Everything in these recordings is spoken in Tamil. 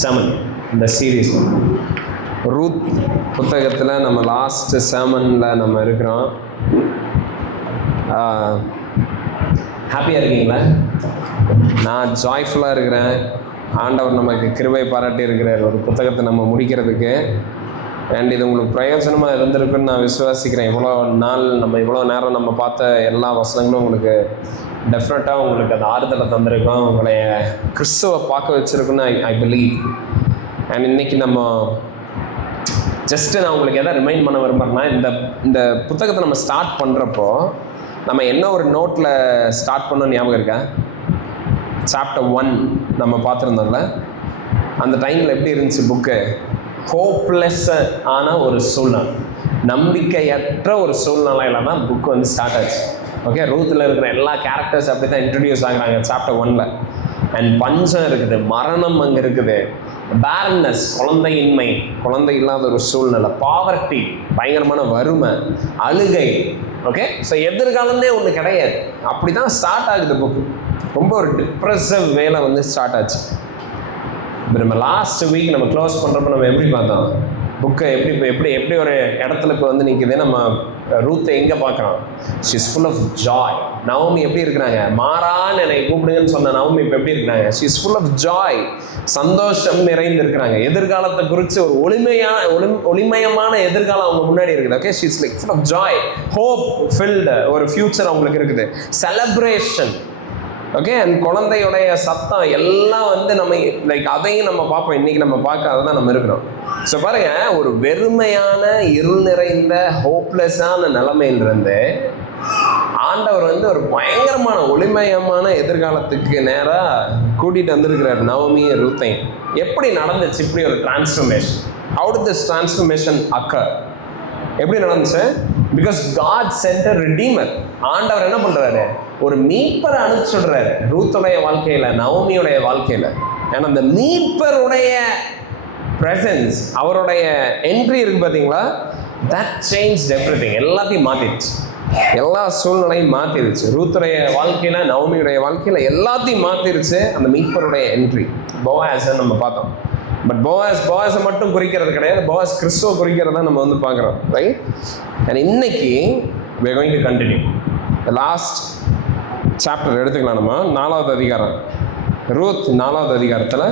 செமன் இந்த சீரீஸ் ரூத் புத்தகத்தில் நம்ம லாஸ்ட் செமனில் நம்ம இருக்கிறோம். ஹாப்பியாக இருக்கீங்களா? நான் ஜாய்ஃபுல்லாக இருக்கிறேன். ஆண்டவர் நமக்கு கிருபை பாராட்டி இருக்கிறார் ஒரு புத்தகத்தை நம்ம முடிக்கிறதுக்கு. அண்ட் இது உங்களுக்கு பிரயோஜனமாக இருந்திருக்குன்னு நான் விசுவாசிக்கிறேன். இவ்வளோ நேரம் நம்ம பார்த்த எல்லா வசனங்களும் உங்களுக்கு டெஃபினட்டாக உங்களுக்கு அது ஆறுதலை தந்திருக்கோம், உங்களைய கிறிஸ்துவை பார்க்க வச்சுருக்குன்னு ஐ பிலீவ். அண்ட் இன்றைக்கி நம்ம நான் உங்களுக்கு எதை ரிமைண்ட் பண்ண விரும்புகிறேன்னா, இந்த புத்தகத்தை நம்ம ஸ்டார்ட் பண்ணுறப்போ நம்ம என்ன ஒரு நோட்டில் ஸ்டார்ட் பண்ணோன்னு ஞாபகம் இருக்கா? சாப்டர் 1 நம்ம பார்த்துருந்தோம்ல. அந்த டைமில் எப்படி இருந்துச்சு புக்கு? ஹோப்லெஸ் ஆன ஒரு சூழ்நிலை, நம்பிக்கையற்ற ஒரு சூழ்நிலையில தான் புக்கு வந்து ஸ்டார்ட் ஆச்சு. ஓகே, ரூத்தில் இருக்கிற எல்லா கேரக்டர்ஸ் அப்படி தான் இன்ட்ரடியூஸ் ஆகுறாங்க சாப்டர் 1ல். அண்ட் பஞ்சம் இருக்குது, மரணம் அங்கே இருக்குது, பேரன்னஸ், குழந்தை இல்லாத ஒரு சூழ்நிலை, பாவர்ட்டி, பயங்கரமான வறுமை, அழுகை. ஓகே, ஸோ எதிர்காலமே ஒன்று கிடையாது. அப்படி தான் ஸ்டார்ட் ஆகுது புக்கு. ரொம்ப ஒரு டிப்ரெசிவ் வேலை வந்து ஸ்டார்ட் ஆச்சு. இப்போ நம்ம லாஸ்ட் வீக் நம்ம க்ளோஸ் பண்ணுறப்ப நம்ம எப்படி பார்த்தோம்? புக்கை எப்படி ஒரு இடத்துல இப்போ வந்து நிற்குது. நம்ம ரூத்தை எங்கே பார்க்குறோம்? She is full of joy. நவமி எப்படி இருக்கிறாங்க? மாறான்னு என்னை கூப்பிடுங்கன்னு சொன்ன நவமி இப்போ எப்படி இருக்கிறாங்க? She is full of joy, சந்தோஷம் நிறைந்து இருக்கிறாங்க. எதிர்காலத்தை குறித்து ஒரு ஒளிமயமான எதிர்காலம் அவங்க முன்னாடி இருக்குது. Okay, she is like full of joy, hope filled ஒரு ஃபியூச்சர் அவங்களுக்கு இருக்குது, செலப்ரேஷன். ஓகே, அண்ட் குழந்தையுடைய சத்தம் எல்லாம் வந்து நம்ம லைக் அதையும் நம்ம பார்ப்போம். இன்றைக்கி நம்ம பார்க்க தான் நம்ம இருக்கிறோம். ஸோ பாருங்க, ஒரு வெறுமையான இருள் நிறைந்த ஹோப்லெஸ்ஸான நிலைமையிலிருந்து ஆண்டவர் வந்து ஒரு பயங்கரமான ஒளிமயமான எதிர்காலத்துக்கு நேராக கூட்டிகிட்டு வந்திருக்கிறார் நவமியும் ரூத்தையும். எப்படி நடந்துச்சு இப்படி ஒரு transformation? How did this transformation occur? எப்படி நடந்துச்சு? Because God sent a redeemer. ஆண்டவர் என்ன பண்ணுறாரு? ஒரு மீட்பரை அனுப்பிச்சுடுறாரு ரூத்துடைய வாழ்க்கையில், நவமியுடைய வாழ்க்கையில். ஏன்னா அந்த மீட்பருடைய ப்ரெசன்ஸ், அவருடைய என்ட்ரி இருக்குது பார்த்தீங்களா, தட் சேஞ்ச் எவ்ரிதிங். எல்லாத்தையும் மாற்றிடுச்சு, எல்லா சூழ்நிலையும் மாற்றிடுச்சு. ரூத்துடைய வாழ்க்கையில், நவமியுடைய வாழ்க்கையில் எல்லாத்தையும் மாற்றிடுச்சு அந்த மீட்பருடைய என்ட்ரி. போவாஸை நம்ம பார்த்தோம். பட் போவாஸை மட்டும் குறிக்கிறது கிடையாது, போவாஸ் கிறிஸ்துவ குறிக்கிறதா நம்ம வந்து பார்க்குறோம், ரைட்? அண்ட் இன்னைக்கு we are going to continue the last chapter. எடுத்துக்கலாம் நம்ம 4வது அதிகாரம், ரூத் 4வது அதிகாரத்தில்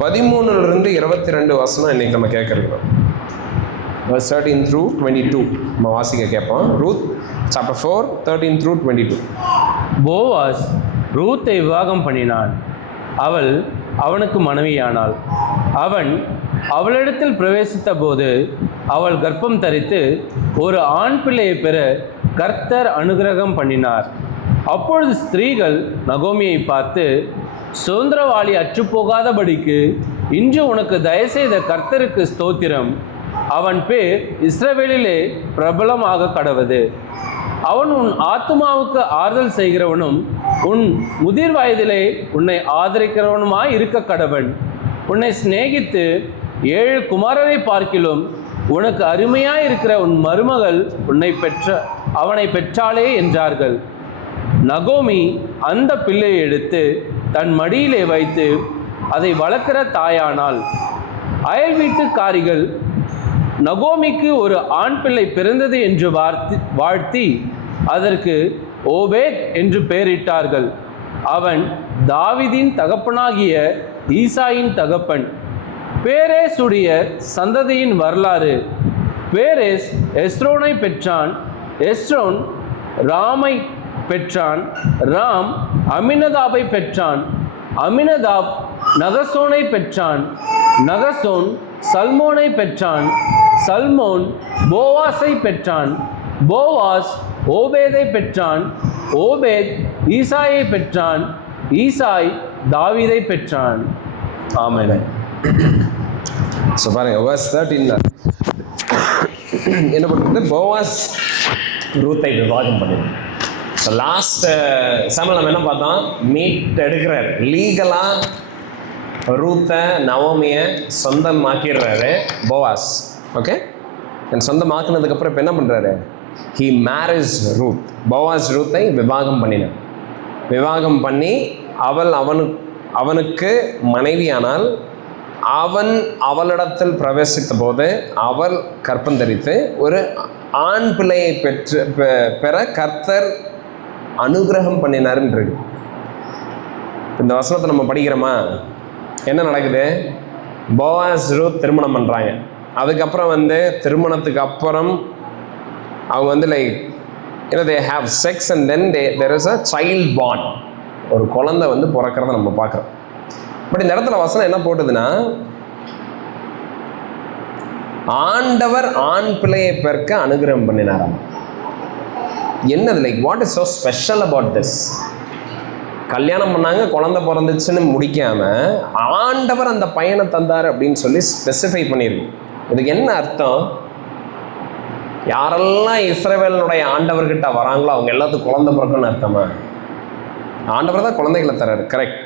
13 to 22 வசனம் இன்னைக்கு நம்ம கேட்கறோம். verse 13 through 22 நம்ம வாசிக்க கேட்போம். Ruth chapter 4 13 through 22. போவாஸ் ரூத்தை விவாகம் பண்ணினான், அவள் அவனுக்கு மனைவியானாள். அவன் அவளிடத்தில் பிரவேசித்த போது அவள் கர்ப்பம் தரித்து ஒரு ஆண் பிள்ளையை பெற கர்த்தர் அனுகிரகம் பண்ணினார். அப்பொழுது ஸ்திரீகள் நகோமியை பார்த்து, சுதந்திரவாளி அற்றுப்போகாதபடிக்கு இன்று உனக்கு தயவுசெய்த கர்த்தருக்கு ஸ்தோத்திரம், அவன் பேர் இஸ்ரவேலிலே பிரபலமாக கடவது. அவன் உன் ஆத்துமாவுக்கு ஆறுதல் செய்கிறவனும் உன் முதிர் வயதிலே உன்னை ஆதரிக்கிறவனுமாய் இருக்க கடவன். உன்னை சிநேகித்து 7 குமாரரை பார்க்கிலும் உனக்கு அருமையாய் இருக்கிற உன் மருமகள் அவனை பெற்றாளே என்றார்கள். நகோமி அந்த பிள்ளையை எடுத்து தன் மடியிலே வைத்து அதை வளர்க்கிற தாயானாள். அயல் வீட்டுக்காரிகள் நகோமிக்கு ஒரு ஆண் பிள்ளை பிறந்தது என்று வாழ்த்தி அதற்கு ஓபேத் என்று பெயரிட்டார்கள். அவன் தாவீதின் தகப்பனாகிய ஈசாயின் தகப்பன். பேரேசுடைய சந்ததியின் வரலாறு. பேரேஸ் எஸ்ரோனை பெற்றான், எஸ்ரோன் ராமை பெற்றான், ராம் அமினதாபை பெற்றான், அமினதாப் நகசோனை பெற்றான், நகசோன் சல்மோனை பெற்றான், சல்மோன் போவாஸை பெற்றான், போவாஸ் ஓபேதை பெற்றான், ஓபேத் ஈசாயை பெற்றான், ஈசாய் தாவீதை பெற்றான். ஆமென். ஸோ பாருங்க, verse 13 என்ன பண்ணுறது? போவாஸ் ரூத்தை விவாகம் பண்ணுது. ஸோ லாஸ்ட் சமயம் நம்ம என்ன பார்த்தோம்? மீட் எடுக்கிறார், லீகலாக ரூத்தை நவமியை சொந்தமாக்கிடுறாரு போவாஸ். ஓகே, சொந்தமாக்குனதுக்கப்புறம் இப்போ என்ன பண்ணுறாரு? He marriage Ruth. போவாஸ் ரூத்தை விவாகம் பண்ணினார். விவாகம் பண்ணி அவள் அவனுக்கு மனைவியானால் அவன் அவளிடத்தில் பிரவேசித்த போது அவள் கற்பம் தரித்து ஒரு ஆண் பிள்ளையை பெற கர்த்தர் அனுகிரகம் பண்ணினாருன்னு இருக்கு. இந்த வசனத்தை நம்ம படிக்கிறோமா? என்ன நடக்குது? போவாஸ் ரூத் திருமணம் பண்ணுறாங்க. அதுக்கப்புறம் திருமணத்துக்கு அப்புறம் அவங்க like they have sex and then there is a child born. ஒரு குழந்தை பிறக்கிறத நம்ம பார்க்குறோம். பட் இந்த இடத்துல வசனம் என்ன போட்டுதுன்னா, ஆண்டவர் ஆண் பிள்ளையை பெற்க அனுகிரகம் பண்ணினாராம். என்னது like what is so special about this? கல்யாணம் பண்ணாங்க, குழந்தை பிறந்துச்சுன்னு முடிக்காம ஆண்டவர் அந்த பையனை தந்தார் அப்படின்னு சொல்லி ஸ்பெசிஃபை பண்ணியிருக்கு. இதுக்கு என்ன அர்த்தம்? யாரெல்லாம் இஸ்ரவேலினுடைய ஆண்டவர்கிட்ட வராங்களோ அவங்க எல்லாத்துக்கும் குழந்தை பிறக்கும்னு அர்த்தமா? ஆண்டவர் தான் குழந்தைகளை தராரு, கரெக்ட்.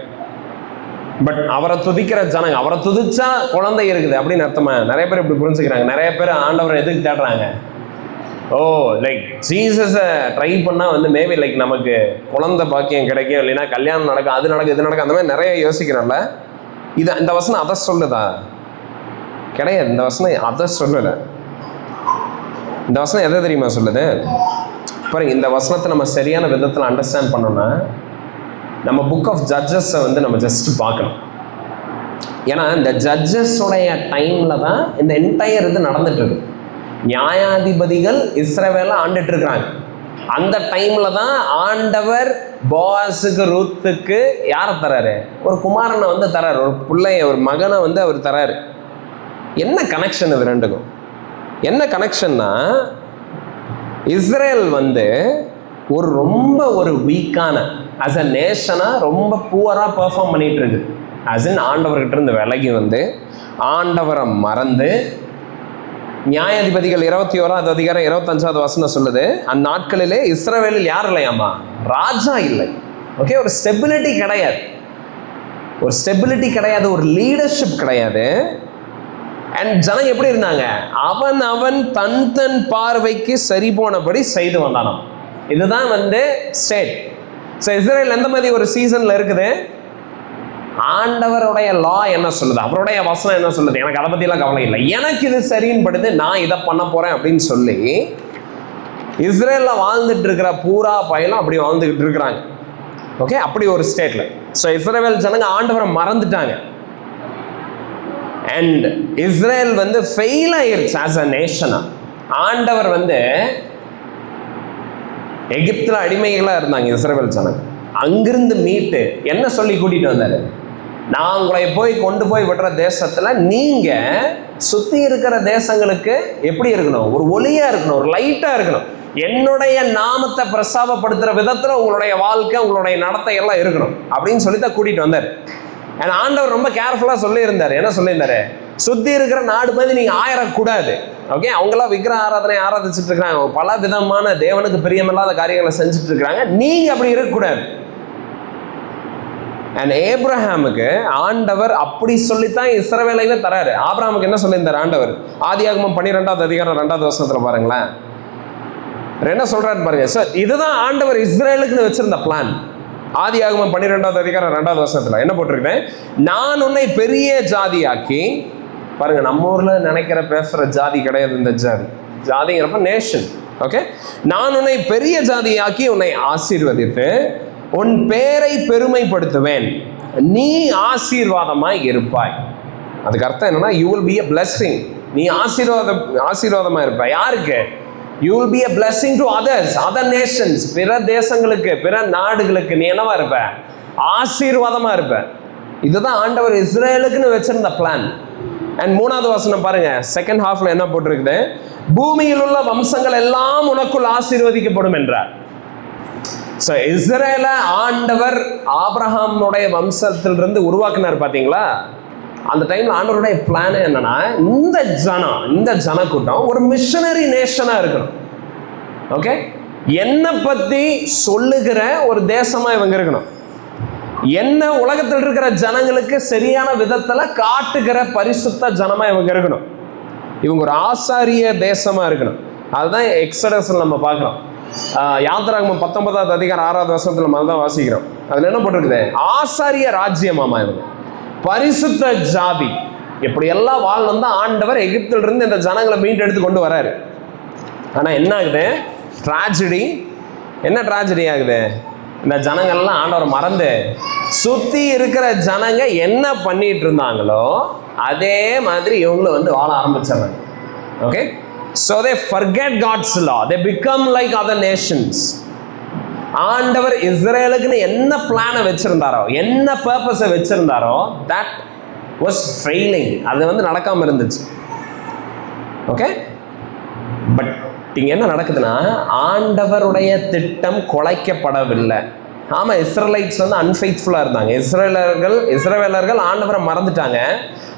பட் அவரை துதிக்கிற ஜனங்க, அவரை துதிச்சா குழந்தை இருக்குது அப்படின்னு அர்த்தமா? நிறைய பேர் இப்படி புரிஞ்சுக்கிறாங்க. நிறைய பேர் ஆண்டவரை எதுக்கு தேடுறாங்க? ஓ லைக் ஜீசஸை ட்ரை பண்ணால் மேபி லைக் நமக்கு குழந்தை பாக்கியம் கிடைக்கும், இல்லைன்னா கல்யாணம் நடக்கும், அது நடக்கும், இது நடக்கும், அந்த மாதிரி நிறைய யோசிக்கிறோம்ல. இந்த வசனம் அதை சொல்லுதா? கிடையாது. இந்த வசனம் அதை சொல்லலை. இந்த வசனம் எதை தெரியுமா சொல்லுது? பாருங்க, இந்த வசனத்தை நம்ம சரியான விதத்தில் அண்டர்ஸ்டாண்ட் பண்ணோம்னா நம்ம புக் ஆஃப் ஜட்ஜஸை நம்ம ஜஸ்ட் பார்க்கணும். ஏன்னா இந்த ஜட்ஜஸோடைய டைமில் தான் இந்த என்டையர் இது நடந்துட்டு இருக்கு. நியாயாதிபதிகள் இஸ்ரவேலை ஆண்டுட்டு இருக்கிறாங்க. அந்த டைமில் தான் ஆண்டவர் போவாஸுக்கு ரூத்துக்கு யாரை தராரு? ஒரு குமாரனை தராரு, ஒரு பிள்ளைய, ஒரு மகனை அவர் தராரு. என்ன கனெக்ஷன் இது ரெண்டுக்கும்? என்ன கனெக்ஷன்னா, இஸ்ரேல் ஒரு வீக்கான ஆஸ் அ நேஷனாக ரொம்ப புவராக பெர்ஃபார்ம் பண்ணிகிட்டு இருக்கு. ஆஸ் இன் ஆண்டவர்கிட்ட இருந்து விலகி ஆண்டவரை மறந்து, நியாயாதிபதிகள் 21 அதிகாரம் 25 வசனம் சொல்லுது, அந்நாட்களிலே இஸ்ரவேலில் யார் இல்லையாமா? ராஜா இல்லை. ஓகே, ஒரு ஸ்டெபிலிட்டி கிடையாது, ஒரு லீடர்ஷிப் கிடையாது. அண்ட் ஜனம் எப்படி இருந்தாங்க? அவன் தன் பார்வைக்கு சரி போனபடி செய்து வந்தானாம். இதுதான் ஸ்டேட். ஸோ இஸ்ரேல் எந்த மாதிரி ஒரு சீசன்ல இருக்குது? ஆண்டவருடைய லா என்ன சொல்லுது, அவருடைய வசனம் என்ன சொல்லுது, எனக்கு அதை பற்றிலாம் கவலை இல்லை, எனக்கு இது சரின்னு படுது, நான் இதை பண்ண போகிறேன் அப்படின்னு சொல்லி இஸ்ரேலில் வாழ்ந்துட்டு இருக்கிற பூரா பயிலும் அப்படி வாழ்ந்துக்கிட்டு இருக்கிறாங்க. ஓகே, அப்படி ஒரு ஸ்டேட்டில். ஸோ இஸ்ரேல் ஜனங்க ஆண்டவரை மறந்துட்டாங்க. அண்ட் இஸ்ரேல் ஃபெயில் ஆயிருச்சு ஆஸ் அ நேஷனா. ஆண்டவர் எகிப்தில் அடிமைகளாக இருந்தாங்க இஸ்ரேல் ஜனங்க. அங்கிருந்து மீட்டு என்ன சொல்லி கூட்டிகிட்டு வந்தார்? நான் உங்களை கொண்டு போய் விடுற தேசத்தில் நீங்கள் சுற்றி இருக்கிற தேசங்களுக்கு எப்படி இருக்கணும்? ஒரு ஒளியாக இருக்கணும், ஒரு லைட்டாக இருக்கணும். என்னுடைய நாமத்தை பிரஸ்தாபப்படுத்துகிற விதத்தில் உங்களுடைய வாழ்க்கை, உங்களுடைய நடத்தை எல்லாம் இருக்கணும் அப்படின்னு சொல்லி தான் கூட்டிகிட்டு வந்தார். ஏன்னா ஆண்டவர் ரொம்ப கேர்ஃபுல்லாக சொல்லியிருந்தார். என்ன சொல்லியிருந்தாரு? சுற்றி இருக்கிற நாடு மாதிரி நீங்கள் ஆயிடக்கூடாது. ஓகே, அவங்களாம் விக்கிர ஆராதிச்சுட்டு இருக்கிறாங்க, பல விதமான தேவனுக்கு பிரியமில்லாத காரியங்களை செஞ்சுட்டு இருக்கிறாங்க. நீங்கள் அப்படி இருக்கக்கூடாது. அண்ட் ஏப்ரஹாமுக்கு ஆண்டவர் அப்படி சொல்லித்தான் இஸ்ரவேலையே தராரு. ஆபிரகாமுக்கு என்ன சொல்லியிருந்தார் ஆண்டவர்? ஆதியாகமம் 12 அதிகாரம் 2 வசனத்தில் பாருங்களேன், என்ன சொல்றாரு பாருங்க. சார், இதுதான் ஆண்டவர் இஸ்ரேலுக்குன்னு வச்சிருந்த பிளான். ஆதியாகமம் 12 அதிகாரம் 2 வசனத்தில் என்ன போட்டிருக்கேன்? நான் உன்னை பெரிய ஜாதியாக்கி, பாருங்க, நம்ம ஊர்ல நினைக்கிற பேசுற ஜாதி கிடையாது இந்த ஜாதிங்கிறப்ப நேஷன். ஓகே, நான் உன்னை பெரிய ஜாதியாக்கி உன்னை ஆசீர்வதித்து உன் பேரை பெருமைப்படுத்துவேன், நீ ஆசீர்வாதமாய் இருப்பாய். அதுக்கு அர்த்தம் என்னன்னா, you will be a blessing. நீ ஆசீர்வாதமா இருப்பாய். யாருக்கு? you will be a blessing to others, other nations. பிற தேசங்களுக்கு, பிற நாடுகளுக்கு நீ என்னவா இருப்ப? ஆசீர்வாதமா இருப்ப. இதுதான் ஆண்டவர் இஸ்ரேலுக்குன்னு வச்சிருந்த பிளான். அண்ட் 3வது வசனம் பாருங்க, செகண்ட் ஹாஃப்ல என்ன போட்டிருக்குது? பூமியில் உள்ள வம்சங்கள் எல்லாம் உனக்குள் ஆசீர்வதிக்கப்படும் என்றார். ஸோ இஸ்ரேல ஆண்டவர் ஆபிரகாமுடைய வம்சத்திலிருந்து உருவாக்குனார். பார்த்தீங்களா? அந்த டைம்ல ஆண்டவருடைய பிளான் என்னன்னா, இந்த ஜன கூட்டம் ஒரு மிஷனரி நேஷனா இருக்கணும். ஓகே, என்ன பத்தி சொல்லுகிற ஒரு தேசமா இவங்க இருக்கணும். என்ன உலகத்தில் இருக்கிற ஜனங்களுக்கு சரியான விதத்துல காட்டுகிற பரிசுத்த ஜனமா இவங்க இருக்கணும். இவங்க ஒரு ஆசாரிய தேசமா இருக்கணும். அதுதான் எக்ஸடஸ்ல நம்ம பார்க்கிறோம். யாத்திராகமம் 19 அதிகாரம் 6 வசனத்துல நம்ம தான் வாசிக்கிறோம். அதுல என்ன போட்டிருக்குது? ஆசாரிய ராஜ்யமாமா இவங்க, பரிசுத்த ஜாதி. எப்படியெல்லாம் வாழ்ந்தா ஆண்டவர் எகிப்திலிருந்து இந்த ஜனங்களை மீட்டெடுத்து கொண்டு வராரு. ஆனால் என்ன ஆகுது? ட்ராஜடி. என்ன ட்ராஜடி ஆகுது? இந்த ஜனங்கள்லாம் ஆண்டவரை மறந்து சுற்றி இருக்கிற ஜனங்க என்ன பண்ணிட்டு இருந்தாங்களோ அதே மாதிரி இவங்களும் வந்து வாழ ஆரம்பிச்சிடுறாங்க. Okay, so they forget God's law, they become like other nations. ஆண்டவர் இஸ்ரேலுக்குன்னு என்ன பிளானை வச்சிருந்தாரோ, என்ன பர்பஸை வச்சிருந்தாரோ, தட் வாஸ் ஃபெயிலிங். அது வந்து நடக்காம இருந்துச்சு. ஓகே, பட் இங்க என்ன நடக்குதுன்னா, ஆண்டவருடைய திட்டம் குலைக்கப்படவில்லை. ஆமா, இஸ்ரேலைட்ஸ் வந்து அன்ஃபெய்த்ஃபுல்லா இருந்தாங்க. இஸ்ரவேலர்கள் ஆண்டவரை மறந்துட்டாங்க.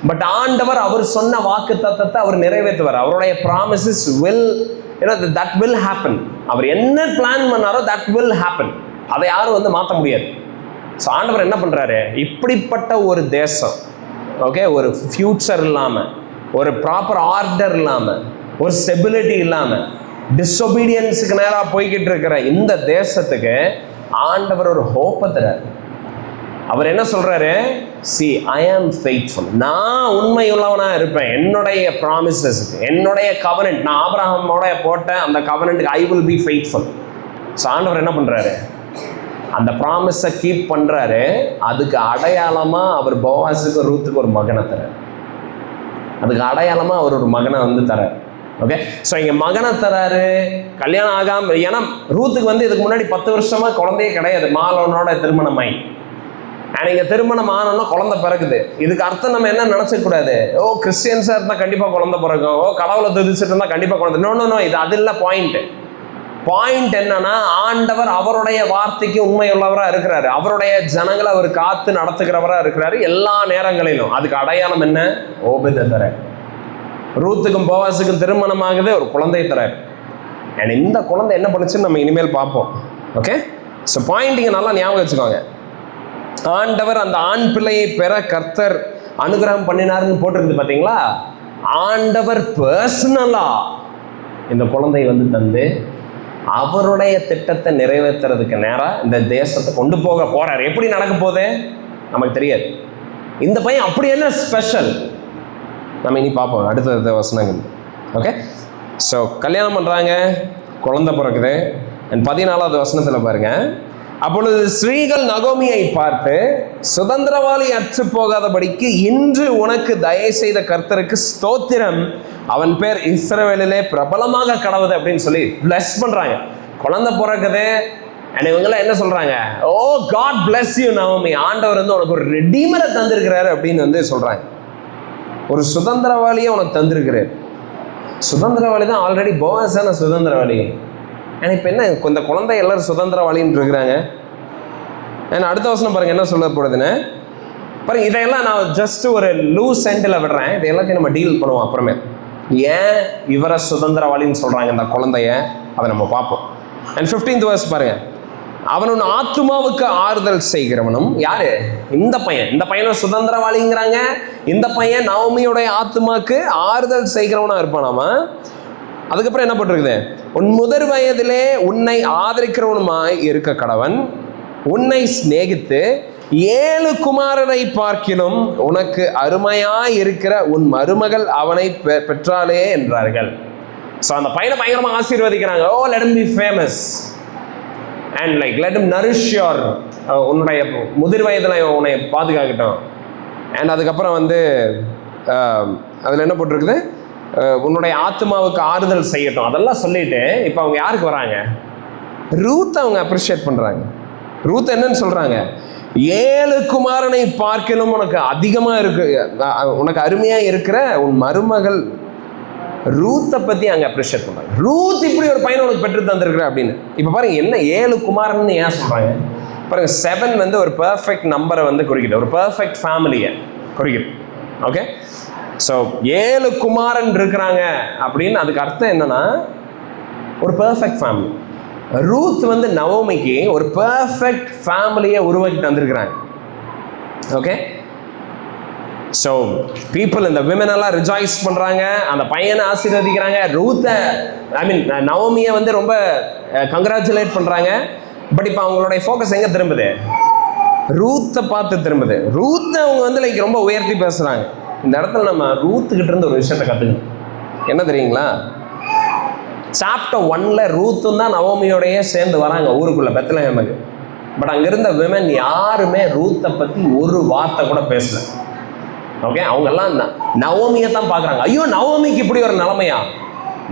பட் ஆண்டவர் அவர் சொன்ன வாக்கு தத்தத்தை அவர் நிறைவேற்றுவார். அவருடைய promises will, that will happen. அவர் என்ன பிளான் பண்ணாரோ தட் வில் ஹேப்பன். அதை யாரும் வந்து மாற்ற முடியாது. ஸோ ஆண்டவர் என்ன பண்றாரு? இப்படிப்பட்ட ஒரு தேசம், ஓகே, ஒரு ஃபியூச்சர் இல்லாமல், ஒரு ப்ராப்பர் ஆர்டர் இல்லாமல், ஒரு ஸ்டெபிலிட்டி இல்லாமல், டிஸ்ஒபீடியன்ஸுக்கு நேராக போய்கிட்டு இருக்கிற இந்த தேசத்துக்கு ஆண்டவர் ஒரு ஹோப்பை தரார். அவர் என்ன சொல்றாரு? see I am faithful. நான் உண்மையுள்ளவனா இருப்பேன். என்னுடைய ப்ராமிசஸ்க்கு, என்னுடைய கவனன்ட், நான் ஆபிரகாமோட போட்ட அந்த கவனன்ட்க்கு I will be faithful. So ஆண்டவர் என்ன பண்றாரு? அந்த ப்ராமிஸை கீப் பண்றாரு. அதுக்கு அடையாளமா அவர் போவாஸுக்கு ரூத்துக்கு ஒரு மகனை தரார். அதுக்கு அடையாளமா அவர் ஒரு மகனை வந்து தரார். ஓகே, ஸோ இங்கே மகனை தராரு. கல்யாணம் ஆகாம, ஏன்னா ரூத்துக்கு வந்து இதுக்கு முன்னாடி 10 வருஷமா குழந்தையே கிடையாது. மாலோனோட திருமணமாயி, இங்கே திருமணம் ஆனோன்னா குழந்தை பிறகுது. இதுக்கு அர்த்தம் நம்ம என்ன நினச்சிக்கூடாது? ஓ, கிறிஸ்டியன்ஸாக இருந்தால் கண்டிப்பாக குழந்தை பிறக்கும், ஓ கடவுளை துதிச்சுட்டு இருந்தால் கண்டிப்பாக குழந்தை. நோ, இது அது இல்லை பாயிண்ட். பாயிண்ட் என்னன்னா, ஆண்டவர் அவருடைய வார்த்தைக்கு உண்மையுள்ளவராக இருக்கிறாரு. அவருடைய ஜனங்களை அவர் காத்து நடத்துகிறவராக இருக்கிறாரு எல்லா நேரங்களிலும். அதுக்கு அடையாளம் என்ன? ஓபேதை தர. ரூத்துக்கும் போவாஸுக்கும் திருமணம் ஆகுது, ஒரு குழந்தையை தரார். அண்ட் இந்த குழந்தை என்ன பண்ணுச்சுன்னு நம்ம இனிமேல் பார்ப்போம். ஓகே, ஸோ பாயிண்ட் இங்கே நல்லா ஞாபகம் வச்சுக்கோங்க. ஆண்டவர் அந்த ஆண் பிள்ளையை பெற கர்த்தர் அனுகிரகம் பண்ணினாருன்னு போட்டிருந்து பார்த்தீங்களா? ஆண்டவர் பர்சனலா இந்த குழந்தையை வந்து தந்து அவருடைய திட்டத்தை நிறைவேற்றுறதுக்கு நேராக இந்த தேசத்தை கொண்டு போக போறாரு. எப்படி நடக்க போகுது நமக்கு தெரியாது. இந்த பையன் அப்படி என்ன ஸ்பெஷல் நம்ம இனி பார்ப்போம் அடுத்த வசனங்கள். ஓகே, ஸோ கல்யாணம் பண்ணுறாங்க, குழந்தை பிறகுது. அண்ட் 14வது வசனத்தில் பாருங்க, அப்பொழுது ஸ்ரீகள் நகோமியை பார்த்து, சுதந்திரவாளி அற்று போகாதபடிக்கு இன்று உனக்கு தயை செய்த கர்த்தருக்கு ஸ்தோத்திரம், அவன் பேர் இஸ்ரவேலிலே பிரபலமாக கடவுது அப்படின்னு சொல்லி பிளஸ் பண்றாங்க. குழந்தை பிறகுது. அண்ட் இவங்கெல்லாம் என்ன சொல்றாங்க? ஓ காட் பிளஸ் யூ நவோமி, ஆண்டவர் வந்து உனக்கு ஒரு ரெடீமரை தந்திருக்கிறாரு அப்படின்னு வந்து சொல்றாங்க. ஒரு சுதந்திரவாளியை உனக்கு தந்திருக்கிறார். சுதந்திரவாளி தான் ஆல்ரெடி போவாஸான சுதந்திரவாளி. ஏன்னா இப்போ என்ன, இந்த குழந்தை எல்லாரும் சுதந்திரவாளின்னு இருக்கிறாங்க. ஏன்னா அடுத்த வசனம் பாருங்க என்ன சொல்ல போடுதுன்னு பாருங்க. இதையெல்லாம் நான் ஜஸ்ட் ஒரு லூஸ் சென்டில் விடுறேன். இதை எல்லாத்தையும் நம்ம டீல் பண்ணுவோம் அப்புறமே. ஏன் இவரை சுதந்திரவாளின்னு சொல்றாங்க இந்த குழந்தைய, அதை நம்ம பார்ப்போம். அண்ட் 15th verse பாருங்க, அவனும் ஆத்துமாவுக்கு ஆறுதல் செய்கிறவனும். யாரு? இந்த பையன். இந்த பையனை சுதந்திரவாளிங்கிறாங்க. இந்த பையன் நவமியோடைய ஆத்துமாக்கு ஆறுதல் செய்கிறவனா இருப்பானாமா. அதுக்கப்புறம் என்ன போட்டிருக்குது? உன் முதற் வயதிலே உன்னை ஆதரிக்கிறவனுமாய் இருக்க கடவன், உன்னை சிநேகித்து 7 குமாரரை பார்க்கிலும் உனக்கு அருமையாய் இருக்கிற உன் மருமகள் அவனை பெற்றாளே என்றார்கள். ஸோ அந்த பையனை பயங்கரமாக ஆசீர்வதிக்கிறாங்க. ஓ let him be famous and like let him nourish your உன்னுடைய முதிர் வயதில் உன்னை பாதுகாக்கட்டும். அண்ட் அதுக்கப்புறம் வந்து அதில் என்ன போட்டிருக்குது? உன்னுடைய ஆத்மாவுக்கு ஆறுதல் செய்யட்டும். அதெல்லாம் சொல்லிட்டு இப்போ அவங்க யாருக்கு வராங்க? ரூத் அவங்க அப்ரிஷியேட் பண்ணுறாங்க. ரூத் என்னன்னு சொல்கிறாங்க? 7 குமாரனை பார்க்கலும் உனக்கு அதிகமாக இருக்கு, உனக்கு அருமையாக இருக்கிற உன் மருமகள் ரூத்தை பற்றி அங்கே அப்ரிஷியேட் பண்ணுறாங்க. ரூத் இப்படி ஒரு பையனை உனக்கு பெற்று தந்திருக்கிற அப்படின்னு. இப்போ பாருங்க என்ன 7 குமாரன்னு ஏன் சொல்கிறாங்க பாருங்க. 7 வந்து ஒரு பர்ஃபெக்ட் நம்பரை வந்து குறிக்கிது, ஒரு பர்ஃபெக்ட் ஃபேமிலியை குறிக்கிது. ஓகே, ஸோ 7 குமாரன் இருக்கிறாங்க அப்படின்னு அதுக்கு அர்த்தம் என்னன்னா ஒரு பர்ஃபெக்ட் ஃபேமிலி. ரூத் வந்து நவோமிக்கு ஒரு பர்ஃபெக்ட் ஃபேமிலியை உருவாக்கி தந்திருக்கிறாங்க. ஓகே, ஸோ பீப்புள் இந்த விமன் எல்லாம் ரிஜாய்ஸ் பண்ணுறாங்க, அந்த பையனை ஆசீர்வதிக்கிறாங்க. ரூத்தை நவோமியை வந்து ரொம்ப கங்க்ராச்சுலேட் பண்ணுறாங்க. பட் இப்போ அவங்களுடைய ஃபோக்கஸ் எங்கே திரும்புது? ரூத்தை பார்த்து திரும்புது. ரூத்தை அவங்க வந்து லைக் ரொம்ப உயர்த்தி பேசுகிறாங்க. இந்த இடத்துல நம்ம ரூத்துக்கிட்ட இருந்து ஒரு விஷயத்தை கற்றுக்கணும். என்ன தெரியுங்களா? சாப்டர் 1ல் ரூத்தும் தான் நவோமியோடையே சேர்ந்து வராங்க ஊருக்குள்ள பெத்லஹேமுக்கு. பட் அங்கே இருந்த விமன் யாருமே ரூத்தை பற்றி ஒரு வார்த்தை கூட பேசல. ஓகே, அவங்கெல்லாம் நவோமியை தான் பார்க்குறாங்க. ஐயோ, நவோமிக்கு இப்படி ஒரு நிலைமையா,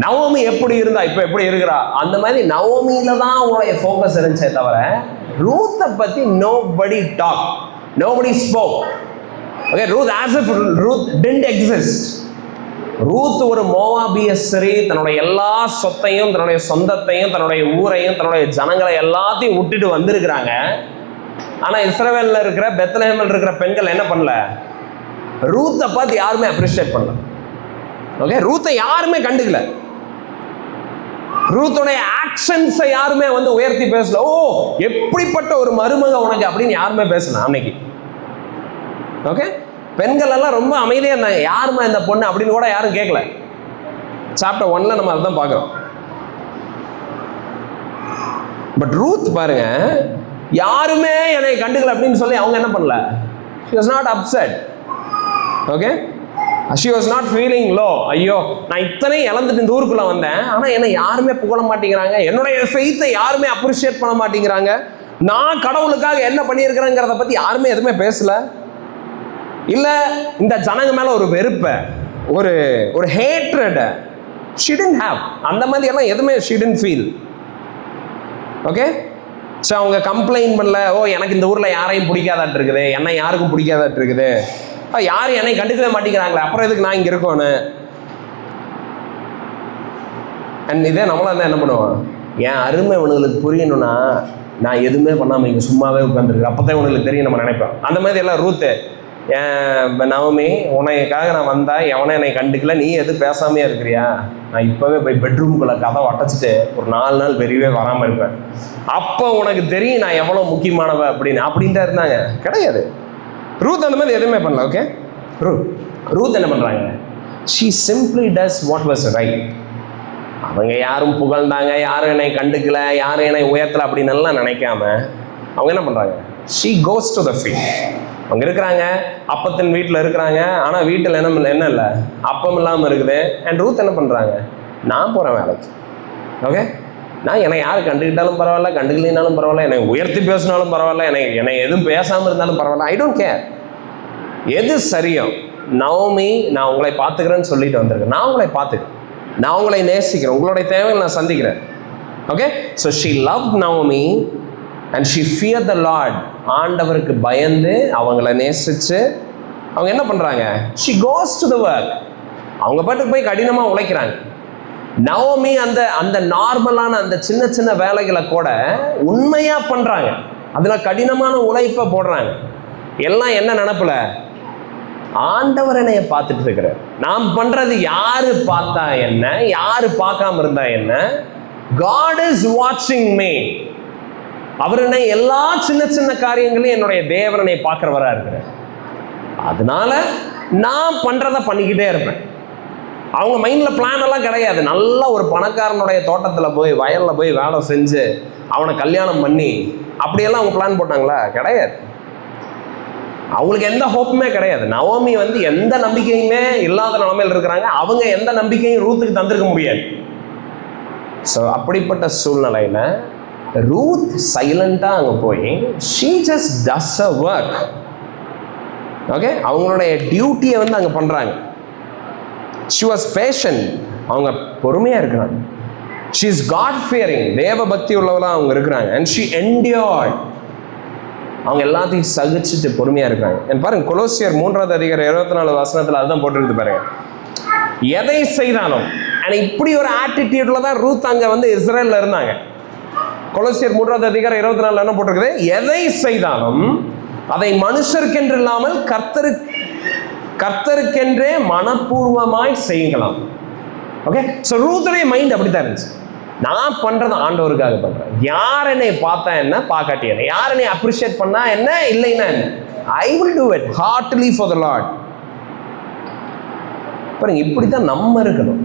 நவோமி எப்படி இருந்தா இப்போ எப்படி இருக்கிறா, அந்த மாதிரி நவோமியில தான் அவங்களுடைய ஃபோக்கஸ் இருந்துச்சே தவிர ரூத்தை பற்றி nobody talk, nobody spoke. Okay, Ruth as if Ruth didn't exist. Ruth ஒரு மோவாபியஸ்ஸரி, தன்னுடைய எல்லா சொத்தையும், தன்னுடைய சொந்தத்தையும், தன்னுடைய ஊரையும், தன்னுடைய ஜனங்களை எல்லாத்தையும் விட்டுட்டு வந்திருக்கிறாங்க. ஆனால் இஸ்ரவேலில் இருக்கிற பெத்லஹேமில் இருக்கிற பெண்கள் என்ன பண்ணல? ரூத்தை பார்த்து யாருமே அப்ரிஷியேட் பண்ணல. ஓகே, ரூத்தை யாருமே கண்டுக்கல. ரூத்துடைய ஆக்ஷன்ஸை யாருமே வந்து உயர்த்தி பேசல. ஓ, எப்படிப்பட்ட ஒரு மருமக உனக்கு அப்படின்னு யாருமே பேசல அன்னைக்கு. ஓகே, பெண்கள் எல்லாம் ரொம்ப அமைதியாக இருந்தாங்க. யாருமா இந்த பொண்ணு அப்படின்னு கூட யாரும் கேட்கல. சாப்டர் 1ல் நம்ம அதை தான் பார்க்குறோம். பட் ரூத் பாருங்க, யாருமே என்னை கண்டுக்கல அப்படின்னு சொல்லி அவங்க என்ன பண்ணல? she was not upset. Okay, she was not feeling low. ஐயோ, நான் இத்தனை இழந்துட்டு இந்த ஊருக்குள்ள வந்தேன், ஆனால் என்னை யாருமே புகழ மாட்டேங்கிறாங்க, என்னுடைய ஃபெய்த்தை யாருமே அப்ரிஷியேட் பண்ண மாட்டேங்கிறாங்க, நான் கடவுளுக்காக என்ன பண்ணியிருக்கிறேங்கிறத பற்றி யாருமே எதுவுமே பேசல. இல்லை இந்த ஜனங்க மேலே ஒரு வெறுப்பை, ஒரு ஹேட்ரடை she didn't have. அந்த மாதிரி எல்லாம் எதுவுமே she didn't feel. Okay, so அவங்க கம்ப்ளைண்ட் பண்ணல. ஓ, எனக்கு இந்த ஊரில் யாரையும் பிடிக்காதாட்டு இருக்குது, என்னை யாருக்கும் பிடிக்காதாட்டு இருக்குது, யாரும் என்னை கண்டுக்கவே மாட்டேங்கிறாங்களே, அப்புறம் எதுக்கு நான் இங்கே இருக்கோன்னு. அண்ட் இதே நம்மளாம் இருந்தால் என்ன பண்ணுவோம்? என் அருமை இவனுங்களுக்கு புரியணும்னா நான் எதுவுமே பண்ணாமல் இங்கே சும்மாவே உட்காந்துருக்கேன், அப்போ தான் இவனுங்களுக்கு தெரியும் நம்ம நினைப்போம். அந்த மாதிரி எல்லாம் ரூத்து, நவமி உனக்காக நான் வந்தா எவனே என்னை கண்டுக்கல, நீ எது பேசாமையே இருக்கிறியா, நான் இப்போவே போய் பெட்ரூம்குள்ளே கதை அடைச்சிட்டு ஒரு 4 நாள் வெளியவே வராமல் இருப்பேன், அப்போ உனக்கு தெரியும் நான் எவ்வளோ முக்கியமானவ அப்படின்ட்டு இருந்தாங்க. கிடையாது, ரூத் அந்த மாதிரி எதுவுமே பண்ணல. ஓகே, ரூத் என்ன பண்ணுறாங்க? she simply does what was right. அவங்க யாரும் புகழ்ந்தாங்க, யாரும் என்னை கண்டுக்கல, யாரும் என்னை உயர்த்தலை அப்படின்னு எல்லாம் நினைக்காம அவங்க என்ன பண்ணுறாங்க? she goes to the field. அவங்க இருக்கிறாங்க, அப்பத்தின் வீட்டில் இருக்கிறாங்க, ஆனால் வீட்டில் என்ன இல்லை, அப்பம் இல்லாமல் இருக்குது. அண்ட் ரூத் என்ன பண்ணுறாங்க? நான் போகிறேன் வேலைக்கு. ஓகே, நான் என்னை யார் கண்டுக்கிட்டாலும் பரவாயில்ல, கண்டுக்கலினாலும் பரவாயில்ல, என்னை உயர்த்தி பேசினாலும் பரவாயில்ல, என்னை எதுவும் பேசாமல் இருந்தாலும் பரவாயில்ல, ஐ டோன்ட் கேர். எது சரியோ, நவமி நான் உங்களை பார்த்துக்கிறேன்னு சொல்லிட்டு வந்திருக்கேன், நான் உங்களை பார்த்துக்கிறேன், நான் உங்களை நேசிக்கிறேன், உங்களுடைய தேவைகள் நான் சந்திக்கிறேன். Okay, so she loved Naomi and she fear the Lord. ஆண்டவருக்கு பயந்து அவங்கள நேசித்து அவங்க என்ன பண்ணுறாங்க? She goes to the work. அவங்க பாட்டுக்கு போய் கடினமாக உழைக்கிறாங்க. நவமி அந்த நார்மலான அந்த சின்ன சின்ன வேலைகளை கூட உண்மையாக பண்ணுறாங்க, அதில் கடினமான உழைப்பை போடுறாங்க. எல்லாம் என்ன நினப்பில்? ஆண்டவர் என்னைய பார்த்துட்டு இருக்கிறார், நாம் பண்ணுறது யாரு பார்த்தா என்ன, யாரு பார்க்காம இருந்தா என்ன, God is watching me. அவர் என்ன எல்லா சின்ன சின்ன காரியங்களையும் என்னுடைய தேவனை பார்க்கிறவரா இருக்கிறார். அதனால நான் பண்றதை பண்ணிக்கிட்டே இருப்பேன். அவங்க மைண்ட்ல பிளான் எல்லாம் கிடையாது. நல்ல ஒரு பணக்காரனுடைய தோட்டத்தில் போய் வயலில் போய் வேலை செஞ்சு அவனை கல்யாணம் பண்ணி அப்படியெல்லாம் அவங்க பிளான் போட்டாங்களா? கிடையாது. அவங்களுக்கு எந்த ஹோப்புமே கிடையாது. நவோமி எந்த நம்பிக்கையுமே இல்லாத நிலைமையில் இருக்கிறாங்க. அவங்க எந்த நம்பிக்கையும் ரூத்துக்கு தந்திருக்க முடியாது. ஸோ அப்படிப்பட்ட சூழ்நிலையில் ரூத் சைலண்டாக அங்கே போய் she just does her work. Okay, அவங்களுடைய டியூட்டியை அங்கே பண்ணுறாங்க. she was patient. அவங்க பொறுமையாக இருக்கிறாங்க. she is God fearing. தேவ பக்தி உள்ளவளாக அவங்க இருக்கிறாங்க. and she endured. அவங்க எல்லாத்தையும் சகிச்சுட்டு பொறுமையாக இருக்கிறாங்க. என் பாருங்க, கொலோசியர் 3:24 அதுதான் போட்டிருக்கு பாருங்க. எதை செய்தாலும் இப்படி ஒரு ஆட்டிடியூட்ல தான் ரூத் அங்கே இஸ்ரேலில் இருந்தாங்க. கொலோசியர் 3:24 என்ன போட்டிருக்குது? எதை செய்தாலும் அதை மனுஷருக்கென்று இல்லாமல் கர்த்தருக்கென்றே மனப்பூர்வமாய் செய்யலாம். ஓகே, ஸோ ரூத்துடைய மைண்ட் அப்படித்தான் இருந்துச்சு. நான் பண்றது ஆண்டவருக்காக பண்றேன். யார் என்னை பார்த்தா என்ன, பார்க்காட்டி என்ன, யார் என்னை அப்ரிஷியேட் பண்ணா என்ன, இல்லைன்னா என்ன, I will do it Hartley for the Lord. பாருங்க, இப்படித்தான் நம்ம இருக்கணும்.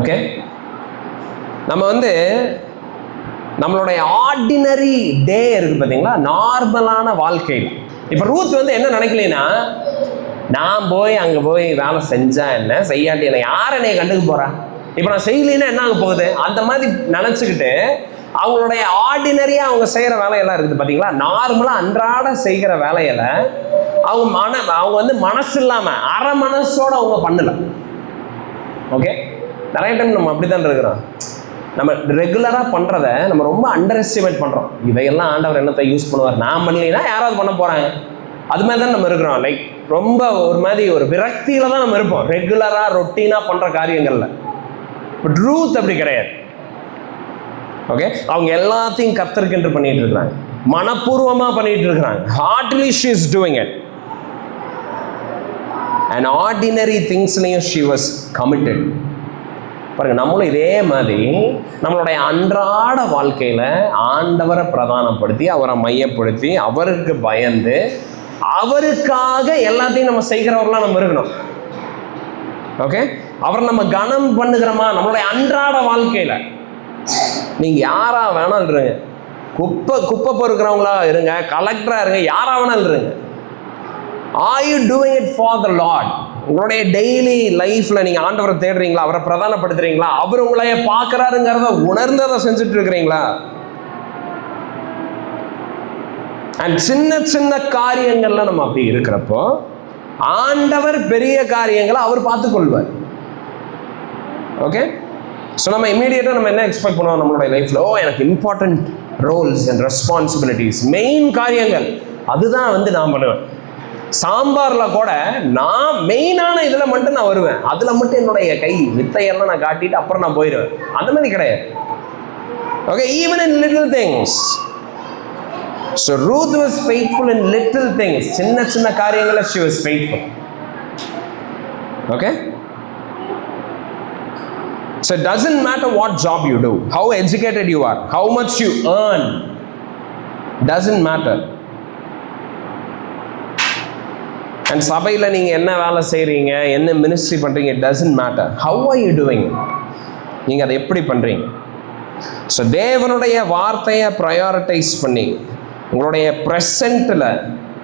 ஓகே, நம்ம நம்மளுடைய ஆர்டினரி டே இருக்கு பார்த்தீங்களா, நார்மலான வாழ்க்கையில். இப்போ ரூத் என்ன நினைக்கலைன்னா, நான் போய் அங்கே போய் வேலை செஞ்சா என்ன, செய்யாட்டி என்ன, யார் என்னை கண்டுக்க போறா, இப்போ நான் செய்யலைன்னா என்ன ஆக போகுது, அந்த மாதிரி நினச்சிக்கிட்டு அவங்களுடைய ஆர்டினரியாக அவங்க செய்கிற வேலையெல்லாம் இருக்குது பார்த்தீங்களா. நார்மலாக அன்றாட செய்கிற வேலையில அவங்க வந்து மனசு இல்லாமல் அரை மனசோடு அவங்க பண்ணல. ஓகே, நிறைய டைம் நம்ம அப்படி தான் இருக்கிறோம். நம்ம ரெகுலராக பண்ணுறத நம்ம ரொம்ப அண்டர் எஸ்டிமேட் பண்ணுறோம். இதையெல்லாம் ஆண்டவர் என்னத்தை யூஸ் பண்ணுவார், நான் பண்ணலைன்னா யாராவது பண்ண போகிறாங்க, அது மாதிரி தான் நம்ம இருக்கிறோம். லைக் ரொம்ப ஒரு மாதிரி ஒரு விரக்தியில் தான் நம்ம இருப்போம் ரெகுலராக ரொட்டீனாக பண்ணுற காரியங்களில். பட் ரூத் அப்படி கிடையாது. ஓகே, அவங்க எல்லாத்தையும் கர்த்தருக்கென்று பண்ணிட்டு இருக்கிறாங்க, மனப்பூர்வமாக பண்ணிட்டு இருக்கிறாங்க. Hardly she is doing it. And ordinary திங்ஸ்லையும் ஷி வாஸ் கமிட்டட். பாருங்க, நம்மளும் இதே மாதிரி நம்மளுடைய அன்றாட வாழ்க்கையில் ஆண்டவரை பிரதானப்படுத்தி, அவரை மையப்படுத்தி, அவருக்கு பயந்து, அவருக்காக எல்லாத்தையும் நம்ம செய்கிறவர்களாக நம்ம இருக்கணும். ஓகே, அவர் நம்ம கனம் பண்ணுகிறோமா நம்மளுடைய அன்றாட வாழ்க்கையில். நீங்கள் யாரா வேணாலும் இருங்க, குப்பை பொறுக்கிறவங்களா இருங்க, கலெக்டராக இருங்க, யாரா வேணாலும் இருங்க. Are you doing it for the Lord? உங்களுடைய டெய்லி லைஃப்ல நீங்க ஆண்டவரை தேடுறீங்களா, அவரை பிரதானப்படுத்துறீங்களா, அவர் உங்களைய பார்க்கறாருங்கிறத உணர்ந்து அதை செஞ்சுட்டு இருக்கிறீங்களா? அண்ட் சின்ன சின்ன காரியங்கள்ல நம்ம அப்படி இருக்கிறப்போ ஆண்டவர் பெரிய காரியங்களை அவர் பார்த்துக்கொள்வார். ஓகே, ஸோ நம்ம இமீடியட்டாக நம்ம என்ன எக்ஸ்பெக்ட் பண்ணுவோம் நம்மளுடைய லைஃப்ல, எனக்கு important roles and responsibilities, main காரியங்கள் அதுதான் வந்து நான் பண்ணுவேன். சாம்பாரில் கூட நான் மெயினான இதில் மட்டும் நான் வருவேன், அதில் மட்டும் என்னுடைய கை வித்தையெல்லாம் நான் காட்டிட்டு அப்புறம் நான் போயிடுவேன். அந்த மாதிரி கிடையாது. Okay, even in little things. So Ruth was faithful in little things. சின்ன சின்ன காரியங்களில் she was faithful. Okay, so it doesn't matter what job you do, how educated you are, how much you earn, doesn't matter. And சபையில் நீங்கள் என்ன வேலை செய்கிறீங்க, என்ன மினிஸ்ட்ரி பண்ணுறீங்க, it doesn't matter. How are you doing it? நீங்கள் அதை எப்படி பண்ணுறீங்க? ஸோ தேவனுடைய வார்த்தையை ப்ரையாரிட்டைஸ் பண்ணி உங்களுடைய ப்ரெசண்ட்டில்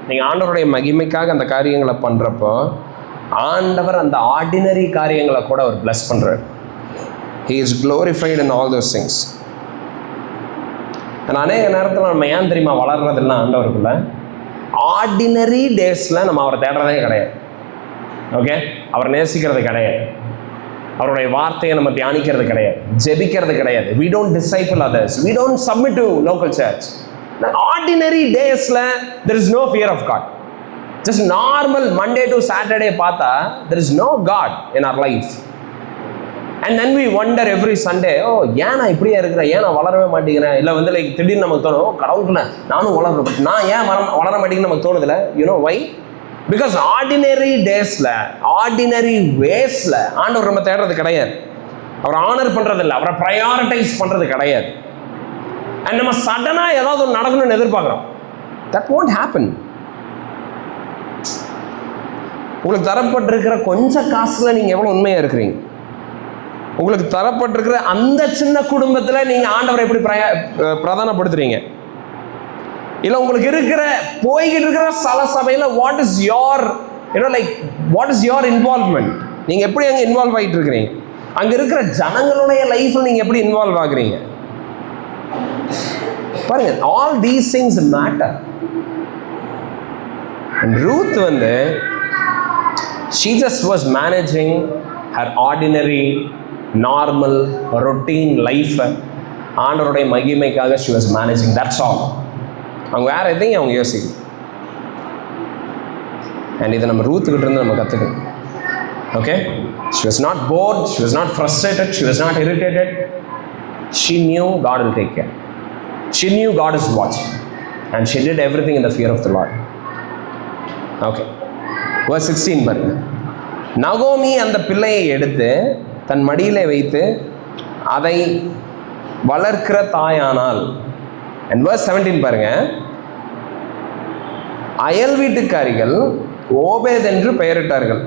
நீங்கள் ஆண்டவருடைய மகிமைக்காக அந்த காரியங்களை பண்ணுறப்போ ஆண்டவர் அந்த ஆர்டினரி காரியங்களை கூட அவர் பிளஸ் பண்ணுறார். He is glorified in all those things. ஆனால் அநேக நேரத்தில் நம்ம ஏன் தெரியுமா வளர்றதில்லை ஆண்டவருக்குள்ள? ஆர்டினரி டேஸில் நம்ம அவரை தேடுறதே கிடையாது. ஓகே, அவரை நேசிக்கிறது கிடையாது, அவருடைய வார்த்தையை நம்ம தியானிக்கிறது கிடையாது, ஜெபிக்கிறது கிடையாது. We don't disciple others, we don't submit to local church. Ordinary டேஸில் there is no fear of God. Just normal Monday to Saturday பார்த்தா there is no God in our life. And then we wonder every Sunday, ஏன் நான் இப்படியே இருக்கிறேன், ஏன் நான் வளரவே மாட்டேங்கிறேன், இல்லை வந்து லைக் திடீர்னு நமக்கு தோணும், கடவுளுக்குள்ள நானும் வளர்றேன், பட் நான் ஏன் வளர மாட்டேங்குன்னு நமக்கு தோணுதில்ல. You know why? பிகாஸ் ஆர்டினரி டேஸில், ஆர்டினரி வேஸில் ஆண்டவர் நம்ம தேடுறது கிடையாது, அவரை ஆனர் பண்ணுறது இல்லை, அவரை ப்ரையாரிட்டைஸ் பண்ணுறது கிடையாது. அண்ட் நம்ம சடனாக ஏதாவது ஒன்று நடக்கணும்னு எதிர்பார்க்குறோம். That won't happen. உங்களுக்கு தரப்பட்டிருக்கிற கொஞ்சம் காசில் நீங்கள் எவ்வளோ உண்மையாக இருக்கிறீங்க? உங்களுக்கு தரப்பட்டிருக்கிற அந்த சின்ன குடும்பத்தில் நீங்கள் ஆண்டவரை எப்படி பிரதானப்படுத்துறீங்க? இல்லை உங்களுக்கு இருக்கிற போய்கிட்டு இருக்கிற சபையில் what is your what is your involvement? நீங்கள் எப்படி அங்கே இன்வால்வ் ஆகிட்டு இருக்கிறீங்க? அங்கே இருக்கிற ஜனங்களுடைய லைஃப்பில் நீங்கள் எப்படி இன்வால்வ் ஆகுறீங்க? பாருங்க, all these things matter. Ruth வந்து she just was managing her ordinary normal routine life. ஆண்டவருடைய மகிமைக்காக she was managing, that's all. அவங்க வேற எதையும் அவங்க யோசிக்கல. அண்ட் இதை நம்ம ரூத் கிட்ட இருந்து நம்ம கற்றுக்கணும். Okay, she was not bored, she was not frustrated, she was not irritated. She knew God will take care. She knew God is watching and she did everything in the fear of the Lord. Okay, verse 16 பாருங்க. நகோமி அந்த பிள்ளையை எடுத்து தன் மடியிலே வைத்து அதை வளர்க்கிற தாயானால். And verse 17 பாருங்க. அயல் வீட்டுக்காரிகள் ஓபேத் என்று பெயரிட்டார்கள்.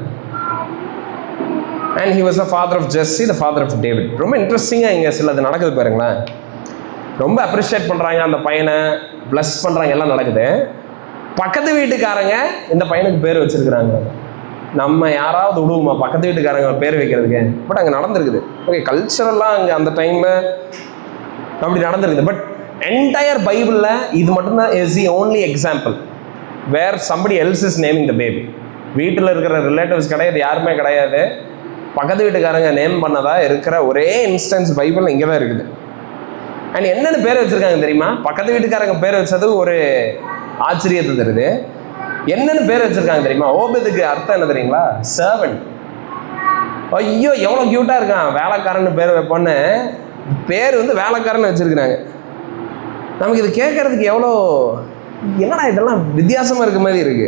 And he was the father of Jesse, the father of David. ரொம்ப இன்ட்ரெஸ்டிங்காக இங்கே சிலது நடக்குது பாருங்களேன். ரொம்ப அப்ரிஷியேட் பண்ணுறாங்க, அந்த பையனை ப்ளஸ் பண்ணுறாங்க, எல்லாம் நடக்குது. பக்கத்து வீட்டுக்காரங்க இந்த பையனுக்கு பேர் வச்சிருக்கிறாங்க. நம்ம யாராவது விடுவோமா பக்கத்து வீட்டுக்காரங்க பேர் வைக்கிறதுக்கு? பட் அங்கே நடந்திருக்குது. ஓகே, கல்ச்சரெல்லாம் அங்கே அந்த டைமில் அப்படி நடந்திருக்குது. பட் என்டையர் பைபிளில் இது மட்டும்தான் is the only example where somebody else is naming the baby. வீட்டில் இருக்கிற ரிலேட்டிவ்ஸ் கிடையாது, யாருமே கிடையாது, பக்கத்து வீட்டுக்காரங்க நேம் பண்ணதா இருக்கிற ஒரே இன்ஸ்டன்ஸ் பைபிள் இங்கே தான் இருக்குது. அண்ட் என்னென்ன பேர் வச்சுருக்காங்க தெரியுமா? பக்கத்து வீட்டுக்காரங்க பேர் வச்சது ஒரு ஆச்சரியத்தை தருது. என்னென்ன பேர் வச்சுருக்காங்க தெரியுமா? ஓபேதுக்கு அர்த்தம் என்ன தெரியுங்களா? சர்வன்ட். ஐயோ எவ்வளோ க்யூட்டாக இருக்கான், வேலைக்காரன்னு பேர் வைப்போன்னு பேர் வந்து வேலைக்காரன்னு வச்சுருக்குறாங்க. நமக்கு இது கேட்கறதுக்கு எவ்வளோ என்னடா இதெல்லாம் வித்தியாசமாக இருக்க மாதிரி இருக்கு.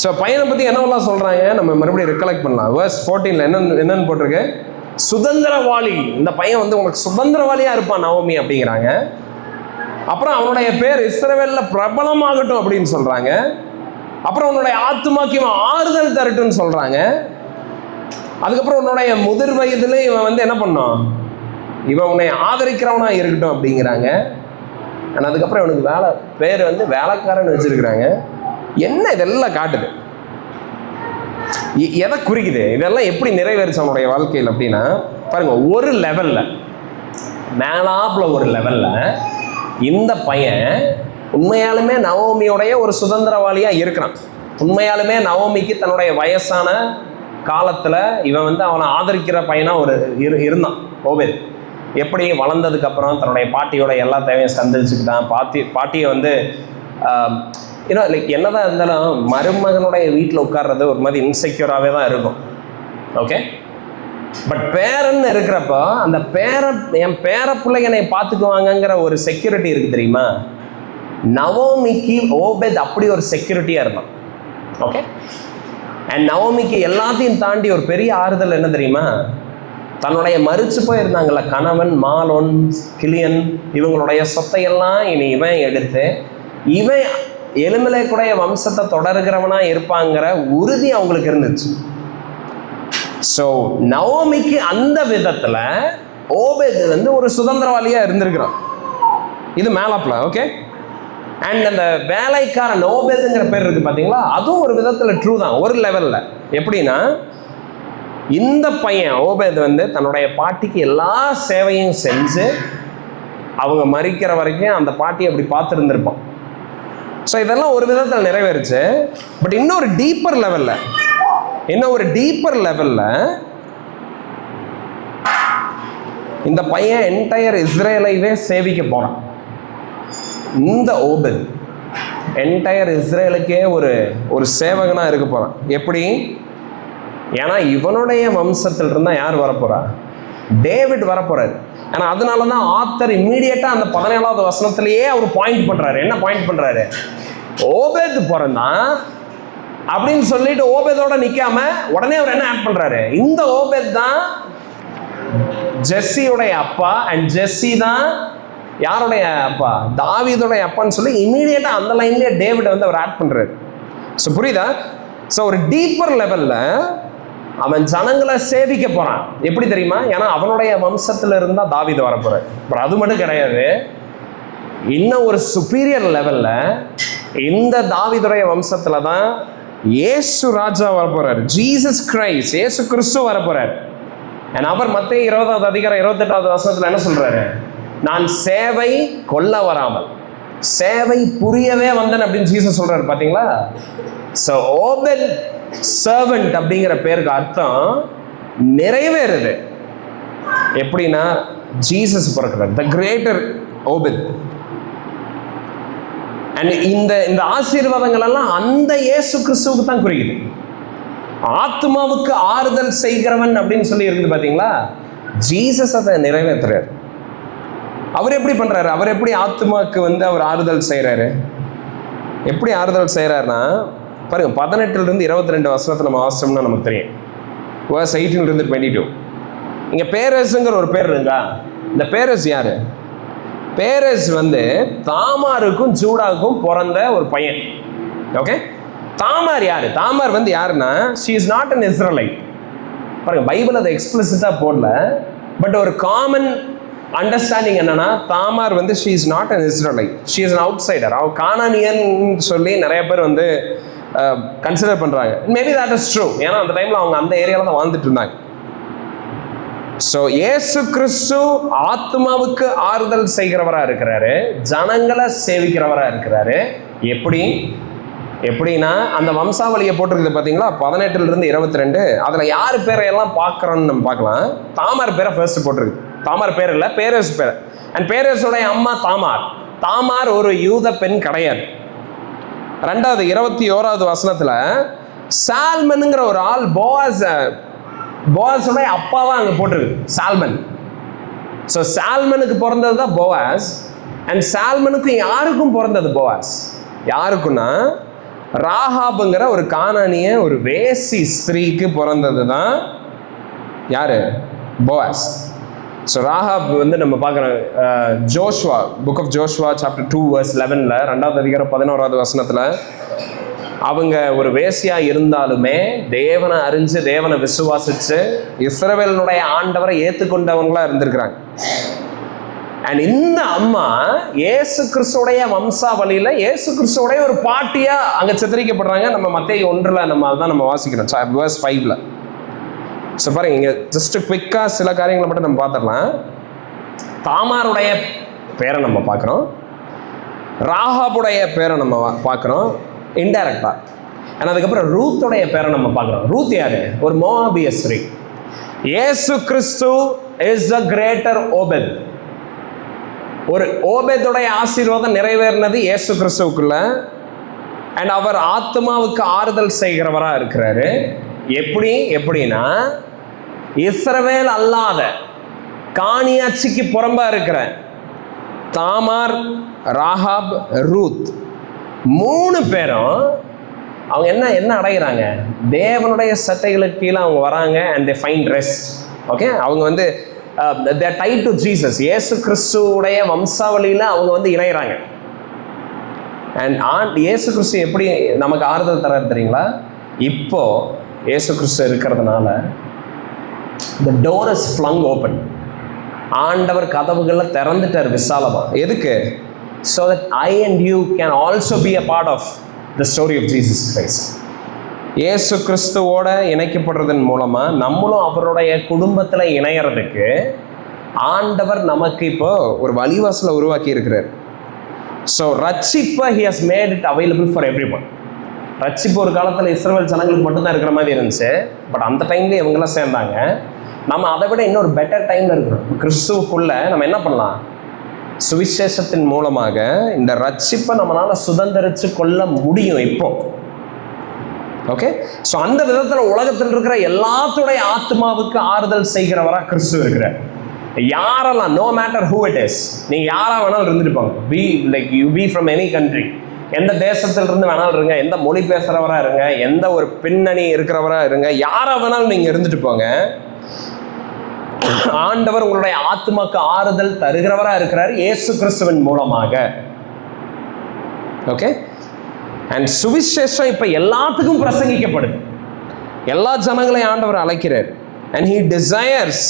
ஸோ பையனை பற்றி என்னவெல்லாம் சொல்கிறாங்க நம்ம மறுபடியும் ரிகலெக்ட் பண்ணலாம். வேர்ஸ் 14 என்னன்னு போட்டிருக்கு? சுதந்திரவாளி. இந்த பையன் வந்து உங்களுக்கு சுதந்திரவாளியாக இருப்பான் நவோமி அப்படிங்கிறாங்க. அப்புறம் அவனுடைய பேர் இஸ்ரவேலில் பிரபலமாகட்டும் அப்படின்னு சொல்கிறாங்க. அப்புறம் உன்னுடைய ஆத்துமாக்கு இவன் ஆறுதல் தரட்டுன்னு சொல்கிறாங்க. அதுக்கப்புறம் உன்னுடைய முதிர் வயதில் இவன் வந்து என்ன பண்ணான், இவன் உன்னை ஆதரிக்கிறவனா இருக்கட்டும் அப்படிங்கிறாங்க. ஆனால் அதுக்கப்புறம் இவனுக்கு பேர் வந்து வேலைக்காரன் வச்சிருக்கிறாங்க. என்ன இதெல்லாம் காட்டுது? எதை குறிக்குது? இதெல்லாம் எப்படி நிறைவேறுச்சு அவனுடைய வாழ்க்கையில் அப்படின்னா பாருங்க, ஒரு லெவலில் மேலாப்பில் ஒரு லெவலில் இந்த பையன் உண்மையாலுமே நவோமியோடைய ஒரு சுதந்திரவாளியாக இருக்கிறான். உண்மையாலுமே நவோமிக்கு தன்னுடைய வயசான காலத்தில் இவன் வந்து அவனை ஆதரிக்கிற பையனாக ஒரு இருந்தான் ஓபேத். எப்படி வளர்ந்ததுக்கப்புறம் தன்னுடைய பாட்டியோட எல்லா தேவையும் சந்திச்சுக்கிட்டான். பாட்டியை வந்து ஏன்னா லைக் என்னதான் இருந்தாலும் மருமகனுடைய வீட்டில் உட்கார்றது ஒரு மாதிரி இன்செக்யூராகவே தான் இருக்கும். ஓகே, பட் பேரன்னு இருக்கிறப்போ அந்த என் பேர பிள்ளைங்க என்னை பார்த்துக்குவாங்கங்கிற ஒரு செக்யூரிட்டி இருக்குது தெரியுமா? நவோமிக்கு ஓபேத் அப்படி ஒரு செக்யூரிட்டியாக இருந்தான். ஓகே, அண்ட் நவோமிக்கு எல்லாத்தையும் தாண்டி ஒரு பெரிய ஆறுதல் என்ன தெரியுமா? தன்னுடைய மறுச்சு போயிருந்தாங்கள்ல கணவன் மாலோன் கிளியன், இவங்களுடைய சொத்தையெல்லாம் இனி இவன் எடுத்து இவன் எலிமெலேக்குடைய வம்சத்தை தொடர்கிறவனா இருப்பாங்கிற உறுதி அவங்களுக்கு இருந்துச்சு. ஸோ நவோமிக்கு அந்த விதத்தில் ஓபேத் வந்து ஒரு சுதந்திரவாளியாக இருந்திருக்கிறான். இது மேலாப்பில். ஓகே, அண்ட் அந்த வேலைக்காரன் ஓபேதுங்கிற பேர் இருக்கு பார்த்தீங்களா, அதுவும் ஒரு விதத்தில் ட்ரூ தான் ஒரு லெவலில். எப்படின்னா இந்த பையன் ஓபேத் வந்து தன்னுடைய பாட்டிக்கு எல்லா சேவையும் செஞ்சு அவங்க மறிக்கிற வரைக்கும் அந்த பாட்டியை அப்படி பார்த்துருந்துருப்பான். ஸோ இதெல்லாம் ஒரு விதத்தில் நிறைவேறுச்சு. பட் இன்னொரு டீப்பர் லெவலில் இந்த பையன் என்டையர் இஸ்ரேலைவே சேவிக்க போகிறான். இந்த ஓபேத் என்டையர் இஸ்ரேலுக்கே ஒரு சேவகனாக இருக்க போகிறான். எப்படி? ஏன்னா இவனுடைய வம்சத்தில் இருந்தால் யார் வரப்போறா? டேவிட் வரப்போறாரு. ஏன்னா அதனால தான் ஆத்தர் இம்மீடியட்டாக அந்த 17வது வசனத்திலேயே அவர் பாயிண்ட் பண்ணுறாரு. என்ன பாயிண்ட் பண்ணுறாரு? ஓபேத் பிறந்தான் அப்படின்னு சொல்லிட்டு ஓபேதோட நிற்காம உடனே அவர் என்ன ஆட் பண்ணுறாரு? இந்த ஓபேத் தான் ஜெஸ்ஸியுடைய அப்பா, அண்ட் ஜெஸ்ஸி தான் யாருடைய அப்பா? தாவீதுடைய அப்பான்னு சொல்லி இம்மீடியட்டாக அந்த லைன்லேயே டேவிட் வந்து அவர் ஆட் பண்ணுறாரு. ஸோ புரியுதா? ஸோ ஒரு டீப்பர் லெவலில் அவன் ஜனங்களை சேவிக்க போறான். எப்படி தெரியுமா? ஏன்னா அவனுடைய வம்சத்துல இருந்தா தாவீது வரப்போறாரு. பட் அது மட்டும் கிடையாது, இன்னும் ஒரு சுப்பீரியர் லெவல்ல இந்த தாவீதுடைய வம்சத்துல தான் இயேசு ராஜா வரப்போறாரு. ஜீசஸ் கிரைஸ்ட், இயேசு கிறிஸ்து வரப்போறாரு. அவர் மத்தேயு 20வது அதிகாரம் 28வது வசனத்துல என்ன சொல்றாரு? நான் சேவை கொல்ல வராமல் சேவை புரியவே வந்தேன் அப்படின்னு ஜீசஸ் சொல்றாரு. பாத்தீங்களா? ஸோ ஓபேத் சர்வன்ட் அப்படிங்கிற பேருக்கு அர்த்தம் நிறைவேறுது. எப்படின்னா ஜீசஸ் பிறக்கிறார், த கிரேட்டர் ஓபேத். அண்ட் இந்த ஆசீர்வாதங்கள் எல்லாம் அந்த இயேசு கிறிஸ்துவுக்கு தான் குறிக்குது. ஆத்மாவுக்கு ஆறுதல் செய்கிறவன் அப்படின்னு சொல்லி இருக்குது பாத்தீங்களா? ஜீசஸ் அதை நிறைவேற்றுறாரு. அவர் எப்படி பண்றாரு? அவர் எப்படி ஆத்மாவுக்கு வந்து அவர் ஆறுதல் செய்யறாரு? எப்படி ஆறுதல் செய்யறாருன்னா பாருங்க, 18 to 22 வசனத்தை நம்ம வாசிச்சோம்னா நமக்கு தெரியும். verse 18 to 22 இங்க பேரேஸ்ங்கிற ஒரு பேர் இருக்கா? இந்த பேரேஸ் யாரு? பேரேஸ் வந்து தாமாருக்கும் ஜூடாவுக்கும் பிறந்த ஒரு பையன். ஓகே, தாமார் யாரு? தாமார் வந்து யாருன்னா she is not an Israelite. பாருங்க, பைபிள் அதை எக்ஸ்பிளிசிட்டா போடல, பட் ஒரு காமன் அண்டர்ஸ்டாண்டிங் என்னன்னா தாமார் வந்து she is not an Israelite, she is an outsider. அவ கானானியன் சொல்லி நிறைய பேர் வந்து கன்சிடர் பண்ணுறாங்க. Maybe that is true. ஏன்னா அந்த டைமில் அவங்க அந்த ஏரியாவில் தான் வாழ்ந்துட்டு இருந்தாங்க. ஸோ இயேசு கிறிஸ்து ஆத்மாவுக்கு ஆறுதல் செய்கிறவராக இருக்கிறாரு, ஜனங்களை சேவிக்கிறவராக இருக்கிறாரு. எப்படின்னா அந்த வம்சாவளியை போட்டிருக்குது பார்த்தீங்களா, 18 to 22. அதில் யார் பேரையெல்லாம் பார்க்குறோன்னு நம்ம பார்க்கலாம். தாமார் பேரை ஃபர்ஸ்ட் போட்டிருக்கு. தாமார் பேர் இல்லை, பேரேஸ் பேர். அண்ட் பேரேஸோடைய அம்மா தாமார் ஒரு யூத பெண் கிடையாது. 21வது வசனத்தில் சால்மனுங்கிற ஒரு ஆள் போவாஸோடைய அப்பாவா அங்கே போட்டிருக்கு, சால்மன். ஸோ சால்மனுக்கு பிறந்தது தான் போவாஸ். அண்ட் சால்மனுக்கு யாருக்கும் பிறந்தது போவாஸ். யாருக்குன்னா ராகாபுங்கிற ஒரு கானானிய ஒரு வேசி ஸ்திரீக்கு பிறந்தது தான் யாரு? போவாஸ். ஸோ ராகாப் வந்து நம்ம பார்க்குறோம் Joshua, book of Joshua chapter 2 verse 11 2வது அதிகாரம் 11வது வசனத்தில் அவங்க ஒரு வேசியா இருந்தாலுமே தேவனை அறிஞ்சு தேவனை விசுவாசிச்சு இஸ்ரவேலினுடைய ஆண்டவரை ஏற்றுக்கொண்டவங்களா இருந்திருக்கிறாங்க. அண்ட் இந்த அம்மா இயேசு கிறிஸ்துடைய வம்சாவளியில் இயேசு கிறிஸ்துடைய ஒரு பாட்டியா அங்கே சித்தரிக்கப்படுறாங்க. நம்ம மத்தேயு 1 நம்ம அதுதான் நம்ம வாசிக்கிறோம், verse 5. ஸோ பாருங்க, இங்கே ஜஸ்ட் குவிக்காக சில காரியங்களை மட்டும் நம்ம பார்த்துடலாம். தாமாருடைய பேரை நம்ம பார்க்குறோம், ராகாபுடைய பேரை நம்ம பார்க்குறோம் இன்டைரக்டா. அண்ட் அதுக்கப்புறம் ரூத்துடைய பேரை நம்ம பார்க்குறோம். ரூத் யாரு? ஒரு மோவாபிய ஸ்திரீ. இயேசு கிறிஸ்து இஸ் a greater ஓபெத். ஒரு ஓபேதுடைய ஆசீர்வாதம் நிறைவேறினது இயேசு கிறிஸ்துவுக்குள்ள. அண்ட் அவர் ஆத்மாவுக்கு ஆறுதல் செய்கிறவராக இருக்கிறாரு. எப்படின்னா இஸ்ரவேல் அல்லாத காணியாட்சிக்கு புறம்பா இருக்கிற தாமார், ராகாப், ரூத் 3 பேரும் அவங்க என்ன அடைகிறாங்க? தேவனுடைய சட்டைகளுக்கு கீழே அவங்க வராங்க. And they find rest. Okay, அவங்க வந்து they are tied to Jesus. இயேசு கிறிஸ்துவுடைய வம்சாவளியில் அவங்க வந்து இணைகிறாங்க. அண்ட் இயேசு கிறிஸ்து எப்படி நமக்கு ஆறுதல் தராரு தெரியுங்களா? இப்போ இயேசு கிறிஸ்து இருக்கிறதுனால the door is flung open. ஆண்டவர் கதவுகளை திறந்துட்டார் விசாலமா. எதுக்கு? so that I and you can also be a part of the story of Jesus Christ. இயேசு கிறிஸ்துவோட இணைக்கப்படுறதன் மூலமா நம்மளும் அவருடைய குடும்பத்தில் இணையறதுக்கு ஆண்டவர் நமக்கு இப்போ ஒரு வழிவாசலை உருவாக்கி இருக்கிறார். ஸோ ரட்சிப்பை he has made it available for everyone. ரட்சிப்பு ஒரு காலத்தில் இஸ்ரவேல் ஜனங்களுக்கு மட்டும்தான் இருக்கிற மாதிரி இருந்துச்சு. பட் அந்த டைம்லேயே இவங்கெல்லாம் சேர்ந்தாங்க. நம்ம அதை விட இன்னொரு பெட்டர் டைமில் இருக்கிறோம். கிறிஸ்துவுக்குள்ள நம்ம என்ன பண்ணலாம்? சுவிசேஷத்தின் மூலமாக இந்த ரட்சிப்பை நம்மளால் சுதந்திரிச்சு கொள்ள முடியும் இப்போ. ஓகே, ஸோ அந்த விதத்தில் உலகத்தில் இருக்கிற எல்லாத்துடைய ஆத்மாவுக்கு ஆறுதல் செய்கிறவரா கிறிஸ்து இருக்கிறார். யாரெல்லாம், no matter who it is, நீங்கள் யாராக வேணாலும் இருந்துட்டு போங்க. பி ஃப்ரம் எனி கண்ட்ரி, எந்த தேசத்திலிருந்து வேணாலும் இருங்க, எந்த மொழி பேசுகிறவராக இருங்க, எந்த ஒரு பின்னணி இருக்கிறவராக இருங்க, யாராக வேணாலும் நீங்கள் இருந்துட்டு போங்க. ஆண்டவர் உங்களுடைய ஆத்மாக்கு ஆறுதல் தருகிறவராக இருக்கிறார் இயேசு கிறிஸ்துவின் மூலமாக. ஓகே, அண்ட் சுவிசேஷம் இப்போ எல்லாத்துக்கும் பிரசங்கிக்கப்படுது. எல்லா ஜனங்களையும் ஆண்டவர் அழைக்கிறார். And he desires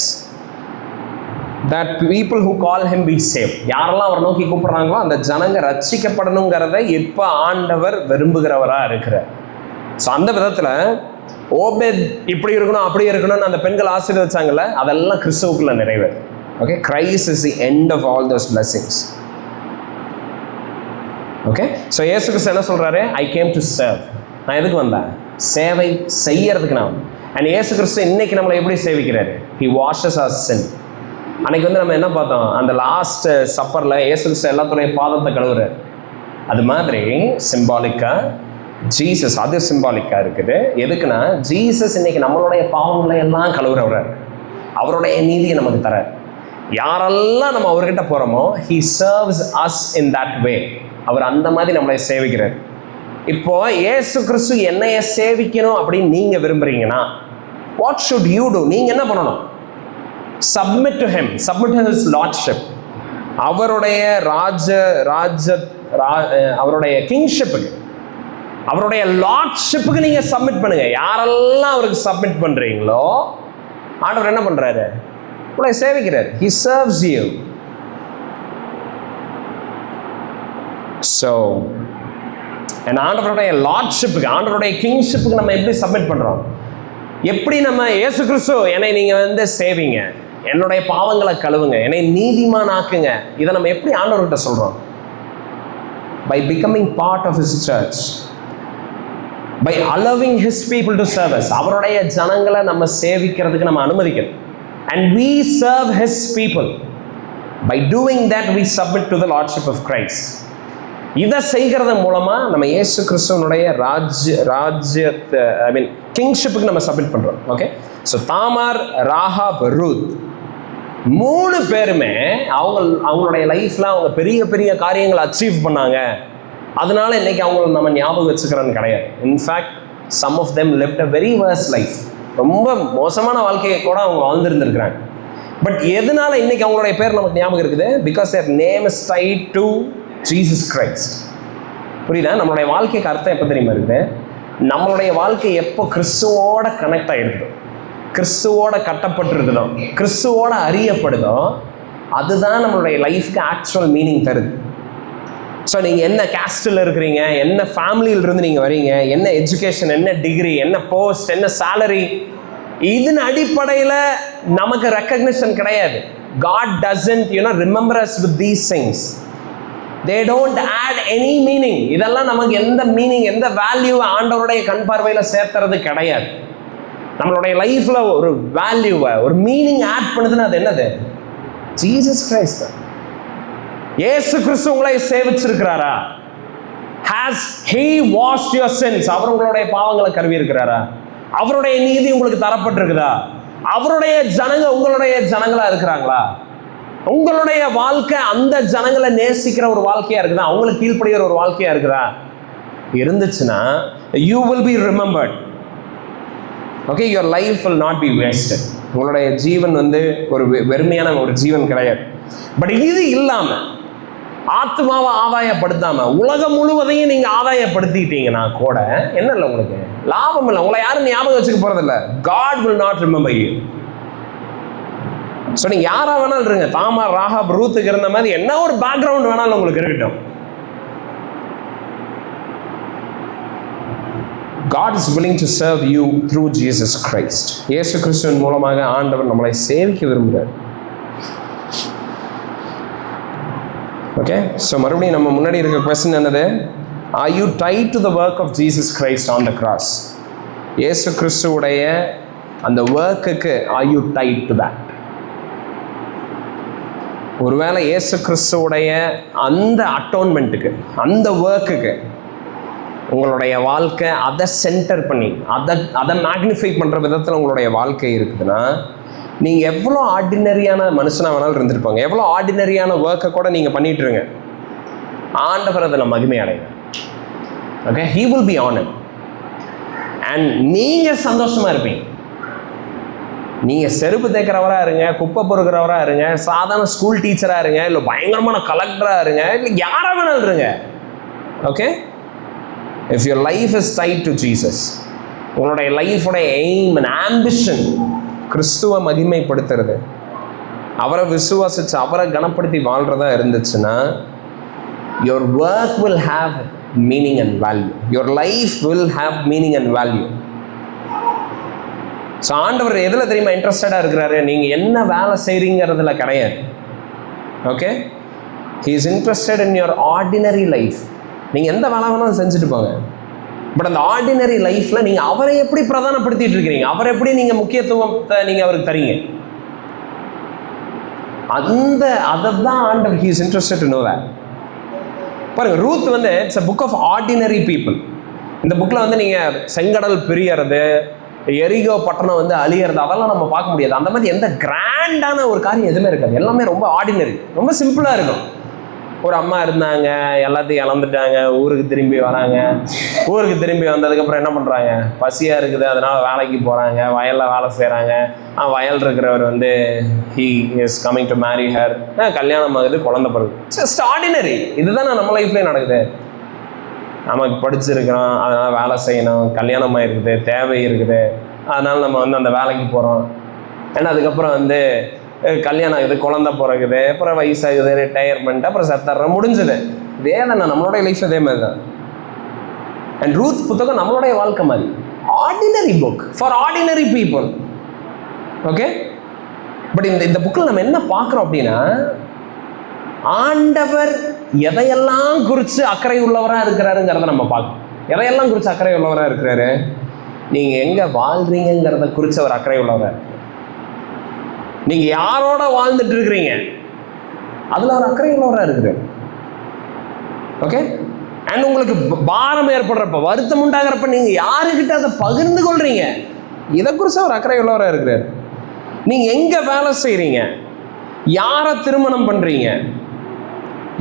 that people who call him be saved. யாரெல்லாம் அவர் நோக்கி கூப்பிடுறாங்களோ அந்த ஜனங்க ரட்சிக்கப்படணுங்கிறத இப்போ ஆண்டவர் விரும்புகிறவராக இருக்கிறார். ஸோ அந்த விதத்தில் ஓபேத் இப்படி இருக்கணும் அப்படி இருக்கணும்னு அந்த பெண்கள் ஆசீர்வதிச்சாங்கல்ல, அதெல்லாம் கிறிஸ்துவுக்குள்ள நிறைவேறும். Okay, Christ is the end of all those blessings. Okay, so இயேசு கிறிஸ்து என்ன சொல்கிறாரு? I came to serve. நான் எதுக்கு வந்தேன்? சேவை செய்யறதுக்கு நான். அண்ட் இயேசு கிறிஸ்து இன்னைக்கு நம்மளை எப்படி சேவிக்கிறாரு? ஹி வாஷஸ் அவர் சின். அன்னைக்கு வந்து நம்ம என்ன பார்த்தோம்? அந்த லாஸ்ட் சப்பரில் இயேசு கிறிஸ்து எல்லாத்துடைய பாதத்தை கழுவுறாரு. அது மாதிரி சிம்பாலிக்காக ஜீசஸ், அது சிம்பாலிக்காக இருக்குது. எதுக்குன்னா ஜீசஸ் இன்னைக்கு நம்மளுடைய பாவங்களை எல்லாம் கழுவுறவர், அவருடைய நீதியை நமக்கு தர. யாரெல்லாம் நம்ம அவர்கிட்ட போகிறோமோ he serves us in that way. அவர் அந்த மாதிரி நம்மளை சேவிக்கிறார். இப்போ இயேசு கிறிஸ்து என்னைய சேவிக்கணும் அப்படின்னு நீங்கள் விரும்புறீங்கன்னா what should you do? நீங்கள் என்ன பண்ணணும்? submit to him, submit to his lordship. அவருடைய அவருடைய கிங்ஷிப்புக்கு, அவருடைய லார்ட்ஷிப்புக்கு நீங்க சப்மிட் பண்ணுங்க. யாரெல்லாம் அவருக்கு சப்மிட் பண்றீங்களோ ஆண்டவர் என்ன பண்றாரு? உங்களை சேவிக்கிறார். he serves you. so and ஆண்டவருடைய லார்ட்ஷிப்புக்கு, ஆண்டவருடைய கிங்ஷிப்புக்கு நம்ம எப்படி சப்மிட் பண்ணுறோம்? எப்படி நம்ம இயேசு கிறிஸ்து என்னை நீங்கள் சேவிங்க, என்னுடைய பாவங்களை கழுவுங்க, என்னை நீதிமான் ஆக்குங்க, இதை நம்ம எப்படி ஆண்டவர்கிட்ட சொல்கிறோம்? By becoming part of his church, by allowing his people to serves. அவருடைய ஜனங்களை நம்ம சேவிக்கிறதுக்கு நம்ம அனுமதிக்கணும். And we serve his people. By doing that we submit to the lordship of Christ. இதை செய்கிறது மூலமாக நம்ம இயேசு கிறிஸ்துவனுடைய ராஜ்யத்தை கிங்ஷிப்புக்கு நம்ம சப்மிட் பண்ணுறோம். Okay, so Tamar, Rahab, Ruth 3 பேருமே அவங்களுடைய லைஃப்பில் அவங்க பெரிய பெரிய காரியங்களை அச்சீவ் பண்ணாங்க. அதனால இன்னைக்கு அவங்களை நம்ம ஞாபகம் வச்சுக்கிறோன்னு கிடையாது. In fact some of them lived a very worse life. ரொம்ப மோசமான வாழ்க்கையை கூட அவங்க வாழ்ந்துருந்துருக்கிறாங்க. பட் எதனால இன்னைக்கு அவங்களுடைய பேர் நமக்கு ஞாபகம் இருக்குது? Because their name is tied to Jesus Christ. புரியுதா? நம்மளுடைய வாழ்க்கைக்கு அர்த்தம் எப்போ தெரியுமா இருக்குது? நம்மளுடைய வாழ்க்கை எப்போ கிறிஸ்துவோட கனெக்ட் ஆகிருக்குதோ, கிறிஸ்துவோட கட்டப்பட்டிருக்குதோ, கிறிஸ்துவோட அறியப்படுதோ, அதுதான் நம்மளுடைய லைஃப்க்கு ஆக்சுவல் மீனிங் தருது. ஸோ நீங்கள் என்ன கேஸ்டில் இருக்கிறீங்க, என்ன ஃபேமிலியிலிருந்து நீங்கள் வரீங்க, என்ன எஜுகேஷன், என்ன டிகிரி, என்ன போஸ்ட், என்ன சேலரி, இதன் அடிப்படையில் நமக்கு ரெக்கக்னிஷன் கிடையாது. God doesn't remember us with these things. They don't add any meaning. இதெல்லாம் நமக்கு எந்த மீனிங், எந்த வேல்யூ ஆண்டவருடைய கண் பார்வையில் சேர்த்துறது கிடையாது. நம்மளுடைய லைஃப்பில் ஒரு வேல்யூவை, ஒரு மீனிங் ஆட் பண்ணுதுன்னா அது என்னது? Jesus Christ. இயேசு கிறிஸ்து உங்களை சேவிச்சிருக்கிறாரா? Has he washed your sins? அவர் உங்களுடைய பாவங்களை கழுவி இருக்கிறாரா? அவருடைய நீதி உங்களுக்கு தரப்பட்டிருக்குதா? அவருடைய ஜனங்க உங்களுடைய ஜனங்களா இருக்கிறாங்களா? உங்களுடைய வாழ்க்கை அந்த ஜனங்களை நேசிக்கிற ஒரு வாழ்க்கையா இருக்குதா? அவங்களுக்கு கீழ்ப்படுகிற ஒரு வாழ்க்கையா இருக்குதா? இருந்துச்சுன்னா you will be remembered. Okay, your life will not be wasted. உங்களுடைய ஜீவன் ஒரு வெறுமையான ஒரு ஜீவன் கிடையாது. பட் இது இல்லாம ஆத்மாவை ஆதாயப்படுத்தாம உலகம் முழுவதையும் நீங்க ஆதாயப்படுத்திக்கிட்டீங்கன்னா கூட என்ன இல்லை, உங்களுக்கு லாபம் இல்லை. உங்களை யாரும் ஞாபகம் வச்சுக்க போறதில்ல. God will not remember you. So நீங்க யாரா வேணாலும் இருங்க, தாமார், ராகாப், ரூத்துக்கு இருந்த மாதிரி என்ன ஒரு பேக்ரவுண்ட் வேணாலும் உங்களுக்கு இருக்கட்டும். God is willing to serve you through Jesus Christ. இயேசு கிறிஸ்துவின் மூலமாக ஆண்டவர் நம்மளை சேவிக்க விரும்புகிறார். ஓகே, ஸோ மறுபடியும் நம்ம முன்னாடி இருக்க கொஸ்டின் என்னது? Are you tied to the work of Jesus Christ on the cross? இயேசு கிறிஸ்துவுடைய அந்த ஒர்க்குக்கு are you tied to that? ஒருவேளை இயேசு கிறிஸ்துவுடைய அந்த அட்டோன்மெண்ட்டுக்கு, அந்த ஒர்க்குக்கு உங்களுடைய வாழ்க்கை அதை சென்டர் பண்ணி அதை மேக்னிஃபை பண்ணுற விதத்தில் உங்களுடைய வாழ்க்கை இருக்குதுன்னா, நீங்கள் எவ்வளோ ஆர்டினரியான மனுஷனாக வேணாலும் இருந்திருப்பாங்க, எவ்வளோ ஆர்டினரியான ஒர்க்கை கூட நீங்கள் பண்ணிட்டுருங்க, ஆண்டவர் அதில் மகிமை அடைங்க. Okay, he will be honored. And நீங்கள் சந்தோஷமாக இருப்பீங்க. நீங்கள் செருப்பு தேய்க்கிறவராக இருங்க, குப்பை பொறுக்கிறவராக இருங்க, சாதாரண ஸ்கூல் டீச்சராக இருங்க, இல்லை பயங்கரமான கலெக்டராக இருங்க, இல்லை யாராக வேணாலும் இருங்க. Okay, if your life is tied to Jesus, உங்களுடைய லைஃபோட எய்ம் அண்ட் ஆம்பிஷன் கிறிஸ்துவை மகிமைப்படுத்துறது, அவரை விசுவாசிச்சு அவரை கனப்படுத்தி வாழ்றதா இருந்துச்சுன்னா, your work will have meaning and value. Your life will have meaning and value. So ஆண்டவர் எதில் தெரியுமா இன்ட்ரெஸ்டடாக இருக்கிறாரு? நீங்கள் என்ன வேலை செய்கிறீங்கிறதுல கிடையாது. Okay, he is interested in your ordinary life. நீங்கள் எந்த வேலை வேணாலும் செஞ்சுட்டு போங்க. பட் அந்த ஆர்டினரி லைஃப்பில் நீங்கள் அவரை எப்படி பிரதானப்படுத்திட்டு இருக்கிறீங்க, அவரை எப்படி நீங்கள் முக்கியத்துவத்தை நீங்கள் அவருக்கு தரீங்க, அதை தான் ஆண்டவர் he is interested to know that. பாருங்கள், Ruth it's a book of ordinary people. இந்த புக்கில் நீங்கள் செங்கடல் பிரியறது, எரிகோ பட்டணம் அழியறது, அதெல்லாம் நம்ம பார்க்க முடியாது. அந்த மாதிரி எந்த கிராண்டான ஒரு காரியம் எதுவுமே இருக்காது. எல்லாமே ரொம்ப ஆர்டினரி, ரொம்ப சிம்பிளாக இருக்கும். ஒரு அம்மா இருந்தாங்க, எல்லாத்தையும் இழந்துட்டாங்க, ஊருக்கு திரும்பி வராங்க. ஊருக்கு திரும்பி வந்ததுக்கப்புறம் என்ன பண்ணுறாங்க? பசியாக இருக்குது, அதனால் வேலைக்கு போகிறாங்க, வயலில் வேலை செய்கிறாங்க. வயல் இருக்கிறவர் he is coming to marry her. கல்யாணம் ஆகுது, குழந்தை பிறகு. Just ordinary. இதுதான் நம்ம லைஃப்லேயே நடக்குது. நமக்கு படிச்சிருக்கிறோம், அதனால் வேலை செய்யணும், கல்யாணமாக இருக்குது, தேவை இருக்குது, அதனால் நம்ம அந்த வேலைக்கு போகிறோம். ஏன்னா அதுக்கப்புறம் கல்யாணம் ஆகுது, குழந்தை பிறகுது, அப்புறம் வயசாகுது, ரிட்டையர்மெண்ட், அப்புறம் செத்துறோம், முடிஞ்சுது. இதே தானே நம்மளுடைய லைஃப், இதே மாதிரி தான். அண்ட் ரூத் புத்தகம் நம்மளுடைய வாழ்க்கை மாதிரி, ordinary book for ordinary people. Okay, but இந்த புக்கில் நம்ம என்ன பார்க்குறோம் அப்படின்னா, ஆண்டவர் எதையெல்லாம் குறித்து அக்கறை உள்ளவராக இருக்கிறாருங்கிறத நம்ம பார்க்கணும். எதையெல்லாம் குறித்து அக்கறை உள்ளவராக இருக்கிறாரு? நீங்கள் எங்கே வாழ்றீங்கிறத குறித்து அவர் அக்கறை உள்ளவராக இருக்கு. நீங்கள் யாரோட வாழ்ந்துட்டு இருக்கிறீங்க அதில் அவர் அக்கறை உள்ளவராக இருக்கிறார். ஓகே, அண்ட் உங்களுக்கு பாரம் ஏற்படுறப்ப, வருத்தம் உண்டாகிறப்ப நீங்கள் யாருக்கிட்ட அதை பகிர்ந்து கொள்றீங்க, இதை குறித்து அவர் அக்கறை உள்ளவராக இருக்கிறார். நீங்கள் எங்கே வேலை செய்கிறீங்க, யாரை திருமணம் பண்ணுறீங்க,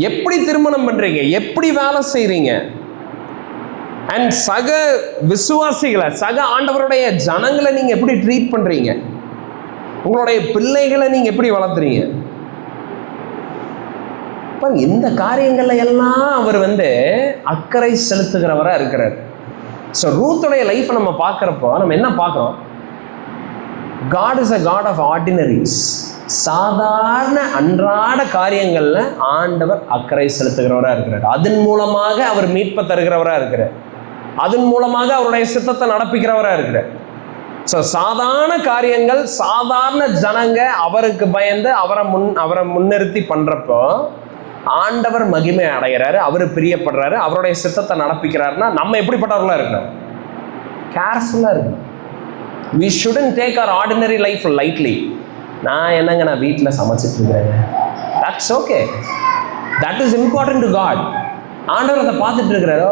எப்படி திருமணம் பண்ணுறீங்க, எப்படி வேலை செய்கிறீங்க, அண்ட் சக விசுவாசிகளை, சக ஆண்டவருடைய ஜனங்களை நீங்கள் எப்படி ட்ரீட் பண்ணுறீங்க, உங்களுடைய பிள்ளைகளை நீங்கள் எப்படி வளர்த்துறீங்க, இந்த காரியங்கள்ல எல்லாம் அவர் அக்கறை செலுத்துகிறவராக இருக்கிறார். ஸோ ரூத்துடைய லைஃப்பை நம்ம பார்க்குறப்போ நம்ம என்ன பார்க்குறோம்? God is a God of ordinaries. சாதாரண அன்றாட காரியங்களில் ஆண்டவர் அக்கறை செலுத்துகிறவராக இருக்கிறார். அதன் மூலமாக அவர் மீட்பை தருகிறவராக இருக்கிறார். அதன் மூலமாக அவருடைய சித்தத்தை நடப்பிக்கிறவராக இருக்கிறார். ஸோ சாதாரண காரியங்கள், சாதாரண ஜனங்க அவருக்கு பயந்து அவரை முன்னிறுத்தி பண்ணுறப்போ ஆண்டவர் மகிமை அடைகிறாரு, அவர் பிரியப்படுறாரு, அவருடைய சித்தத்தை நடப்பிக்கிறாருன்னா நம்ம எப்படிப்பட்டவர்களாக இருக்கணும்? கேர்ஃபுல்லாக இருக்கணும். We shouldn't take our ordinary life lightly. நான் வீட்டில் சமைச்சிட்டு இருக்கிறேங்க, that's okay, that is important to God. ஆண்டவர் அதை பார்த்துட்டு இருக்கிறார்.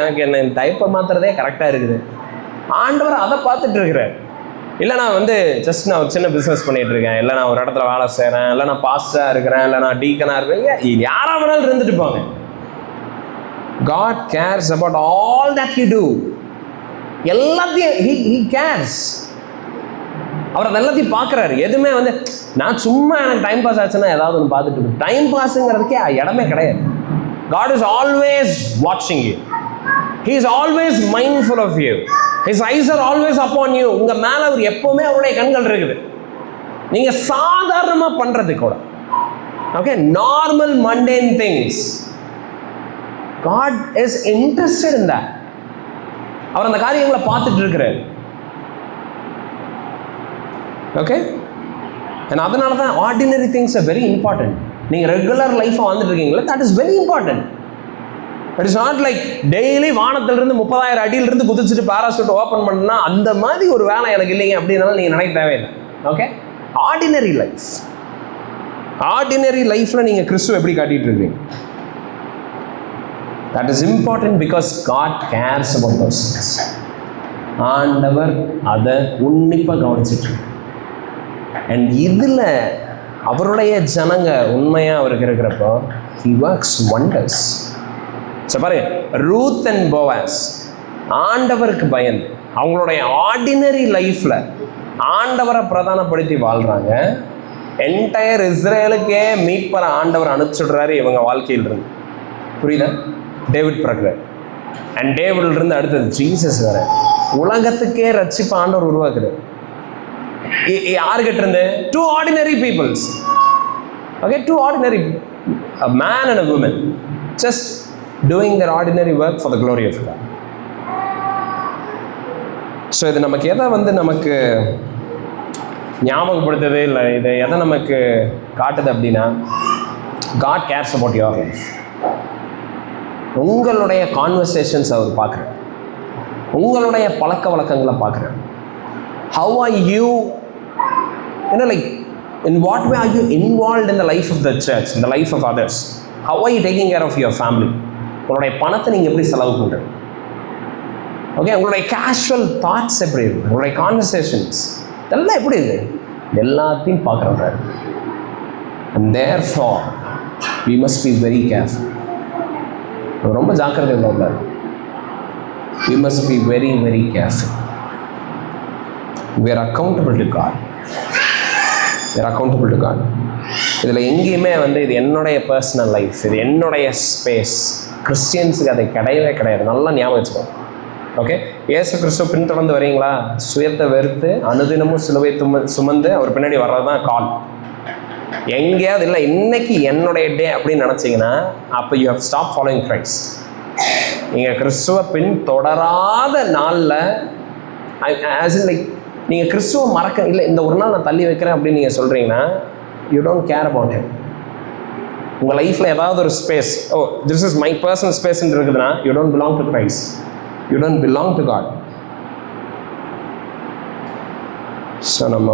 எனக்கு என்ன டைப்பர் மாத்துறதே கரெக்டாக இருக்குது, ஆண்டவர் அதை பார்த்துட்டு இருக்கிறார். இல்லை நான் ஜஸ்ட் நான் ஒரு சின்ன பிஸ்னஸ் பண்ணிட்டு இருக்கேன், இல்லை நான் ஒரு இடத்துல வேலை செய்கிறேன், இல்லை நான் பாஸ்டராக இருக்கிறேன், இல்லை நான் டீக்கனாக இருக்கேன், யாராக வேணாலும் இருந்துட்டு போங்க. God cares about all that you do. எல்லாத்தையும் he cares. அவர் அது எல்லாத்தையும் பார்க்குறாரு. எதுவுமே நான் சும்மா எனக்கு டைம் பாஸ் ஆச்சுன்னா ஏதாவது ஒன்று பார்த்துட்டு இருக்கேன், டைம் பாஸுங்கிறதுக்கே இடமே கிடையாது. God is always watching you. He is always mindful of you. His eyes are always upon you. உங்க மேல அவர் எப்பவுமே அவருடைய கண்கள் இருக்குது. நீங்க சாதாரணமா பண்றது கூட, okay, normal mundane things, God is interested in that. அவர் அந்த காரியங்களை பார்த்துட்டு இருக்கிறார். ஓகே, அதனால தான் ordinary things are very important. நீங்க ரெகுலர் லைஃபை வந்துட்டு இருக்கீங்களா, that is very important. It is not like daily வானத்திலிருந்து 30,000 அடியிலிருந்து குதிச்சுட்டு பாராசூட் ஓப்பன் பண்ணா அந்த மாதிரி ஒரு வேலை எனக்கு இல்லைங்க அப்படின்னாலும் நீங்கள் நினைக்க தேவையில்லை. ஓகே, ஆர்டினரி லைஃப், ஆர்டினரி லைஃப்பில் நீங்கள் கிறிஸ்துவ எப்படி காட்டிட்டு இருக்கீங்க, that is important because God cares about those things. ஆண்டவர் அதை உன்னிப்பாக கவனிச்சிட்டு, அண்ட் இதில் அவருடைய ஜனங்க உண்மையாக அவருக்கு இருக்கிறப்போ he works wonders. ஸோ பாருங்க, ரூத் அண்ட் போவாஸ் ஆண்டவருக்கு பயந்து அவங்களுடைய ஆர்டினரி லைஃப்பில் ஆண்டவரை பிரதானப்படுத்தி வாழ்கிறாங்க. என்டையர் இஸ்ரேலுக்கே மீட்பற ஆண்டவர் அனுப்பிச்சுடுறாரு இவங்க வாழ்க்கையில் இருந்து. புரியுதா? டேவிட் பிறகுறார், அண்ட் டேவிட்லேருந்து அடுத்தது ஜீசஸ் வேற, உலகத்துக்கே ரட்சிப்பு ஆண்டவர் உருவாக்குறார். யாருக்கிட்ட இருந்து? 2 ordinary peoples. Okay, 2 ordinary, a man and a woman, just doing their ordinary work for the glory of God. So இது நமக்கு எதை நமக்கு ஞாபகப்படுத்துது, இல்லை இது எதை நமக்கு காட்டுது அப்படின்னா, God cares about your life. உங்களுடைய கான்வர்சேஷன்ஸ் அவர் பார்க்குறேன், உங்களுடைய பழக்க வழக்கங்களை பார்க்குறேன். How are you, like in what way are you involved in the life of the church, in the life of others? How are you taking care of your family? உங்களுடைய பணத்தை நீங்கள் எப்படி செலவு பண்ணுறது? ஓகே, உங்களுடைய கேஷுவல் தாட்ஸ் எப்படி இருக்குது, உங்களுடைய கான்வர்சேஷன்ஸ் இதெல்லாம் எப்படி இருக்குது, எல்லாத்தையும் பார்க்குறாரு. And therefore we must be very careful. ரொம்ப ஜாக்கிரதை உள்ளவர்கள். We must be very, very careful. We are accountable to God. We are accountable to God. இதில் எங்கேயுமே இது என்னுடைய பர்சனல் லைஃப், இது என்னுடைய ஸ்பேஸ். கிறிஸ்டியன்ஸுக்கு அதை கிடையவே கிடையாது. நல்லா ஞாபகம் வச்சுக்கோ. ஓகே, இயேசு கிறிஸ்துவ பின்தொடர்ந்து வரீங்களா, சுயத்தை வெறுத்து அனுதினமும் சிலுவை சுமந்து அவர் பின்னாடி வர்றது தான் கால். எங்கேயாவது இல்லை இன்னைக்கு என்னுடைய டே அப்படின்னு நினச்சிங்கன்னா அப்போ you have stop following Christ. நீங்கள் கிறிஸ்துவ பின் தொடராத நாளில் ஆஸ் இன் லைக் நீங்கள் கிறிஸ்துவ மறக்க இல்லை, இந்த ஒரு நாள் நான் தள்ளி வைக்கிறேன் அப்படின்னு நீங்கள் சொல்கிறீங்கன்னா you don't care about him. உங்கள் லைஃப்பில் ஏதாவது ஒரு space, oh this is my personal ஸ்பேஸ்ன்னு இருக்குதுன்னா you don't belong to Christ, you don't belong to God. So நம்ம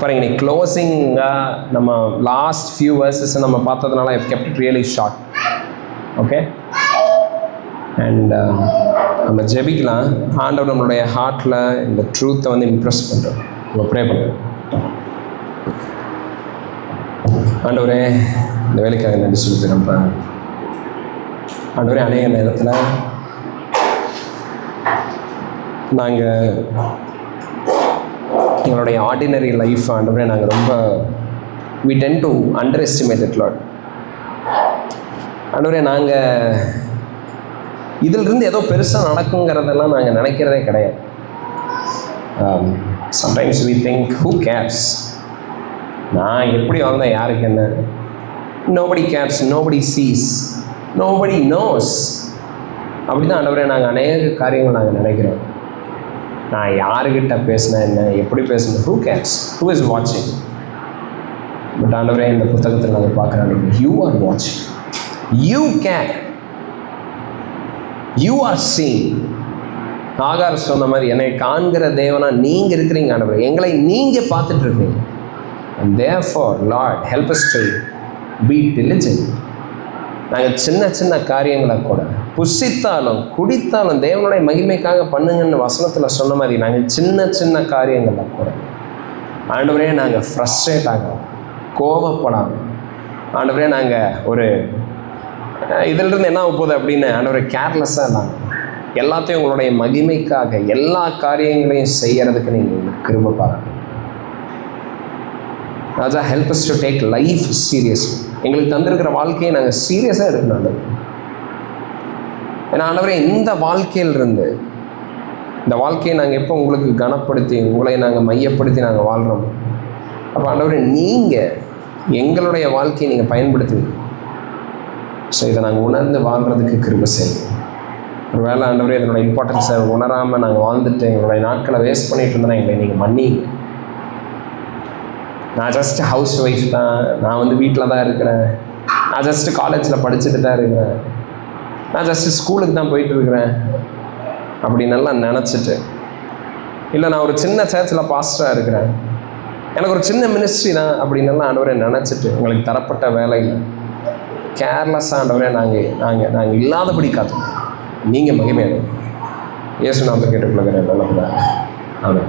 பாருங்க, நீ க்ளோசிங்காக நம்ம லாஸ்ட் ஃபியூ வேர்சஸ் நம்ம பார்த்ததுனால ஐ kept it really short. Okay, and நம்ம ஜெபிக்கலாம். ஆண்டவர் நம்மளுடைய ஹார்ட்டில் இந்த ட்ரூத்தை வந்து இம்ப்ரெஸ் பண்ணுறோம். நம்ம ப்ரே பண்ணுறோம். ஆண்டவரே, இந்த வேலைக்காக நன்றி சொல்லிக்கிறோம்ப்பா. ஆண்டவரே, அநேக நேரத்தில் நாங்கள் எங்களுடைய ஆர்டினரி லைஃப் ஆண்டவரே நாங்கள் ரொம்ப we tend to underestimate it, Lord. ஆண்டவரே, நாங்கள் இதிலிருந்து ஏதோ பெருசாக நடக்குங்கிறதெல்லாம் நாங்கள் நினைக்கிறதே கிடையாது. Sometimes we think who cares, நான் எப்படி வாழ்ந்தேன் யாருக்கு என்ன, nobody cares, nobody sees, nobody knows. அப்படி தான் ஆண்டவரே நாங்கள் அநேக காரியங்கள் நாங்கள் நினைக்கிறோம். நான் யாருக்கிட்ட பேசினேன் என்ன, எப்படி பேசணும், who cares, who is watching. But ஆண்டவரே, இந்த புத்தகத்தில் நாங்கள் பார்க்குறோம், you are watching, you care, you are seeing. ஆகார் சொன்ன மாதிரி என்னை காண்கிற தேவனா நீங்கள் இருக்கிறீங்க ஆண்டவரே, எங்களை நீங்கள் பார்த்துட்டு இருக்கீங்க. and therefore Lord help us to be diligent. நாங்கள் சின்ன சின்ன காரியங்களை கூட புசித்தாலும் குடித்தாலும் தேவனுடைய மகிமைக்காக பண்ணுங்கன்னு வசனத்தில் சொன்ன மாதிரி நாங்கள் சின்ன சின்ன காரியங்களை கூட ஆண்டவரே நாங்கள் ஃப்ரஸ்ட்ரேட் ஆகலாம், கோபப்படாமல் ஆண்டவரே நாங்கள் ஒரு இதிலிருந்து என்ன போகுது அப்படின்னு ஆண்டவரே கேர்லெஸ்ஸாக இல்லாமல் எல்லாத்தையும் உங்களுடைய மகிமைக்காக எல்லா காரியங்களையும் செய்யறதுக்கு நீங்கள் கிருபை பாருங்கள். ராஜா, help us to take life seriously. எங்களுக்கு தந்திருக்கிற வாழ்க்கையை நாங்கள் சீரியஸாக எடுக்கணும் ஆண்டவர். ஏன்னா ஆண்டவரே, இந்த வாழ்க்கையிலிருந்து இந்த வாழ்க்கையை நாங்கள் எப்போ உங்களுக்கு கனப்படுத்தி உங்களை நாங்கள் மையப்படுத்தி நாங்கள் வாழ்கிறோம், அப்போ ஆண்டவரே நீங்கள் எங்களுடைய வாழ்க்கையை நீங்கள் பயன்படுத்துவீங்க. ஸோ இதை நாங்கள் உணர்ந்து வாழ்கிறதுக்கு கிருபை செய்யுங்க. ஒரு வேளை ஆண்டவரே இதனோட இம்பார்ட்டன்ஸை உணராமல் நாங்கள் வாழ்ந்துட்டு எங்களுடைய நாட்களை வேஸ்ட் பண்ணிட்டு இருந்தோன்னா எங்களை நீங்கள் மன்னிங்க. நான் ஜஸ்ட் ஹவுஸ் ஒய்ஃப் தான், நான் வந்து வீட்டில் தான் இருக்கிறேன், நான் ஜஸ்ட்டு காலேஜில் படிச்சுட்டு தான் இருக்கிறேன், நான் ஜஸ்ட்டு ஸ்கூலுக்கு தான் போயிட்டுருக்கிறேன் அப்படின்னெல்லாம் நினச்சிட்டு, இல்லை நான் ஒரு சின்ன சர்ச்சில் பாஸ்டராக இருக்கிறேன், எனக்கு ஒரு சின்ன மினிஸ்ட்ரி தான் அப்படின்னெல்லாம் ஆண்டவரே நினச்சிட்டு உங்களுக்கு தரப்பட்ட வேலையில் கேர்லெஸ்ஸாக ஆண்டவரே நாங்கள் இல்லாதபடி காத்துக்கணும். நீங்கள் மகிமையான இயேசு நாமத்தை கேட்டுக்கொள்கிறேன். நல்ல ஆமென்.